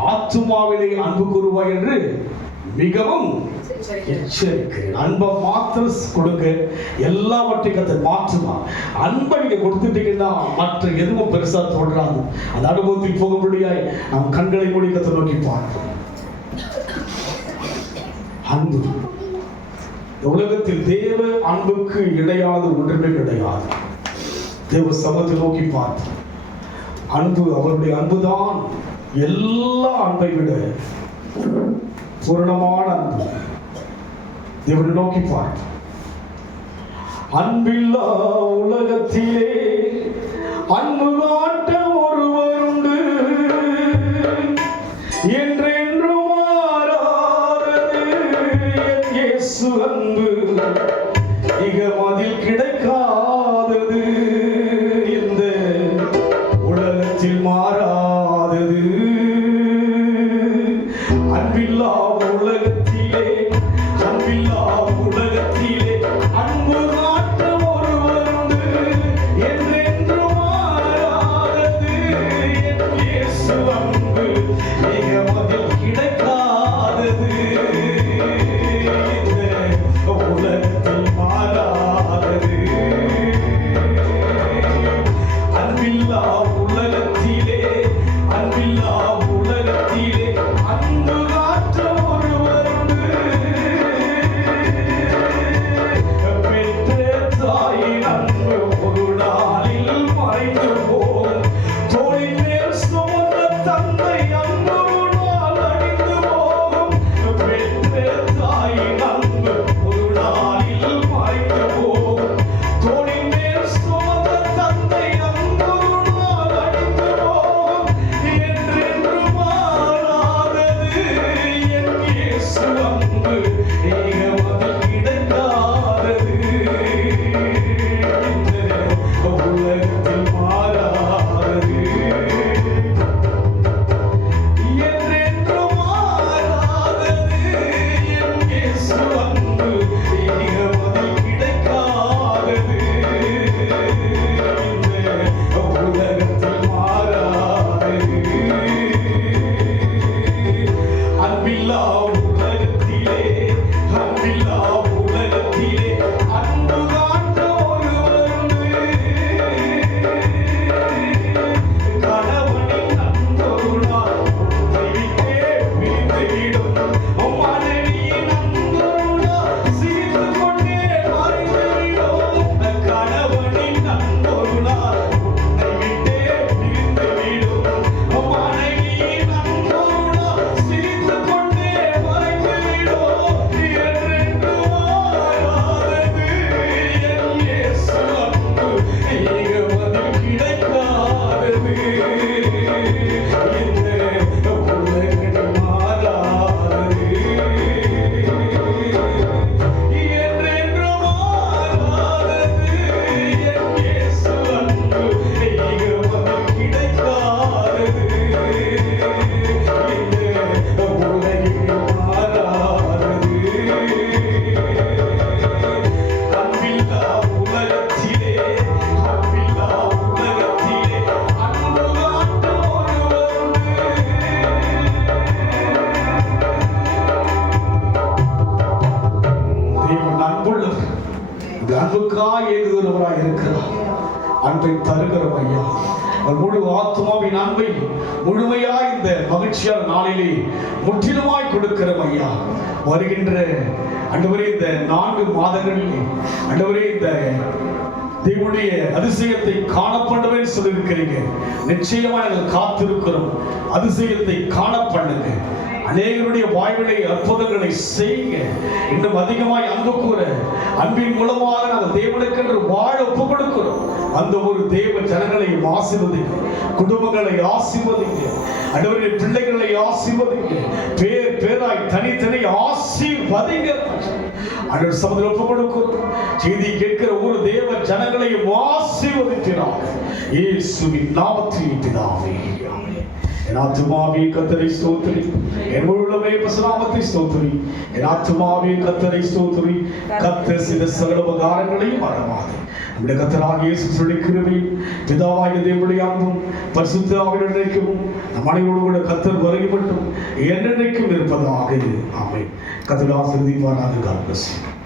ஆத்துமாவிலே அன்பு கூறுவாய் என்று மிகவும் எச்சரிக்கிறேன். அன்பை மாத்திரம் கொடுங்க, எல்லாவற்றையும் கர்த்தர் மாற்றுவார். அன்பை நீங்க கொடுத்துட்டீங்கன்னா மற்ற எதுவும் பெருசா தோன்றாது. அந்த அனுபவத்தில் போகும்படியாய் நம் கண்களை மூடி கர்த்தரை நோக்கி பார்ப்போம். அன்பு உலகத்தில் தேவ அன்புக்கு இணையாத ஒன்றுமே கிடையாது. தேவ சமூகத்தை நோக்கி பார்ப்போம். அன்பு, அவருடைய அன்புதான் எல்லா அன்பை விட பூரணமான அன்பு. தேவனை நோக்கி பார்ப்போம். அன்பில்லா உலகத்திலே அன்பு காட்ட ஒருவர் உண்டு, என்றென்றும் மாறாதது என் இயேசு அன்பு, இகமதில் கிடைக்காதது, இந்த உலகத்தில் மாறாதது. அன்பில்லா உலகத்திலே, அன்பில்லா உலகத்திலே அன்பு காட்ட ஒருவர் உண்டு, என்றென்றும் மாறாதது என் இயேசு அன்பு, மிகமதில் கிடைக்காதது, இந்த உலகத்தில் மாறாதது. அன்பு ஏகமதில் கிடைக்காதது. இந்த உலகத்தில் மாறாதது. என்றென்றும் மாறாதது. என் இயேசு அன்பு ஏகமதில் கிடைக்காதது. இந்த உலகத்தில் மாறாதது. அன்பில்லா உலகத்திலே, அன்பில்லா உலகத்திலே அன்பு காட்ட ஒருவருண்டு. கணவனின் அன்பொரு நாள் உன்னை விட்டே பிரிந்துவிடும். மனைவியின் அன்பொரு நாள் சிரித்து கொண்டே மறைந்துவிடும். கணவனின் அன்பொரு நாள் உன்னை விட்டே பிரிந்துவிடும். மனைவியின் அன்பொரு நாள் சிரித்து கொண்டே மறைந்துவிடும். என்றென்று மாறாதது என் இயேசு அன்பு ஏகமதில் கிடைக்காதது. இந்த உலகில் மாறாதது. என்றென்று மாறாதது என் இயேசு அன்பு ஏகமதில் கிடைக்காதது. இந்த உலகில் மாறாதது. அன்பில்லா உலகத்திலே, அன்பில்லா உலகத்திலே அன்பு காட்ட ஒருவருண்டு. தேவன் அன்புள்ளவர். இந்த அன்புக்காய் ஏங்குகிறவராய் இருக்கிறார். அன்பை தருகிறோம் ஐயா. அவர் முழு ஆத்மாவின் அன்பை முழுமையாய் இந்த மகிழ்ச்சியான நாளிலே முற்றிலுமாய் கொடுக்கிறோம் ஐயா. வருகின்ற ஆண்டவரே இந்த 4 மாதங்களிலே ஆண்டவரே இந்த தேவனுடைய அதிசயத்தை காணப்பண்டவன் சொல்லியிருக்கிறீங்க. நிச்சயமா நாங்கள் காத்திருக்கிறோம். அதிசயத்தை காணப்பண்ணுங்க. அநேகருடைய வாழ்விலை அற்புதங்களை செய்யுங்க. இன்னும் அதிகமாய் அன்பு கூற அன்பின் மூலமாக நாங்கள் தேவனுக்கென்று வாழ ஒப்பு கொடுக்கிறோம். அந்த ஒரு தேவ ஜனங்களை ஆசீர்வதிங்க. குடும்பங்களை ஆசீர்வதிங்க. ஆண்டவரே பிள்ளைகளை ஆசீர்வதிங்க. பேர் பேராய் தனித்தனி ஆசீர்வதிங்க. ஆண்டவர் சமூகத்தில் ஒப்பு கொடுக்கிறோம். செய்தி கேட்கிற ஒரு தேவ ஜனங்களையும் ஆசீர்வதிக்கிறார். இயேசுவின் நாமத்தில் பிதாவே. என் ஆத்துமாவே கர்த்தரை ஸ்தோத்திரி. என் முழு உள்ளமே நாமத்தை ஸ்தோத்திரி. என் ஆத்துமாவே கர்த்தரை ஸ்தோத்திரி. கர்த்தர் செய்த சகல உபகாரங்களையும் மறவாதே. நம்முடைய கர்த்தராகிய இயேசுவின் கிருபையும் பிதாவாகிய தேவனுடைய அன்பும் பரிசுத்த ஆவியின் ஐக்கியமும் நம் அனைவரோடு கூட கர்த்தர் வருகை மட்டும் என்றென்றைக்கும் இருப்பதாக. ஆமென். கர்த்தர் ஆசீர்வதிப்பாராக. God bless you.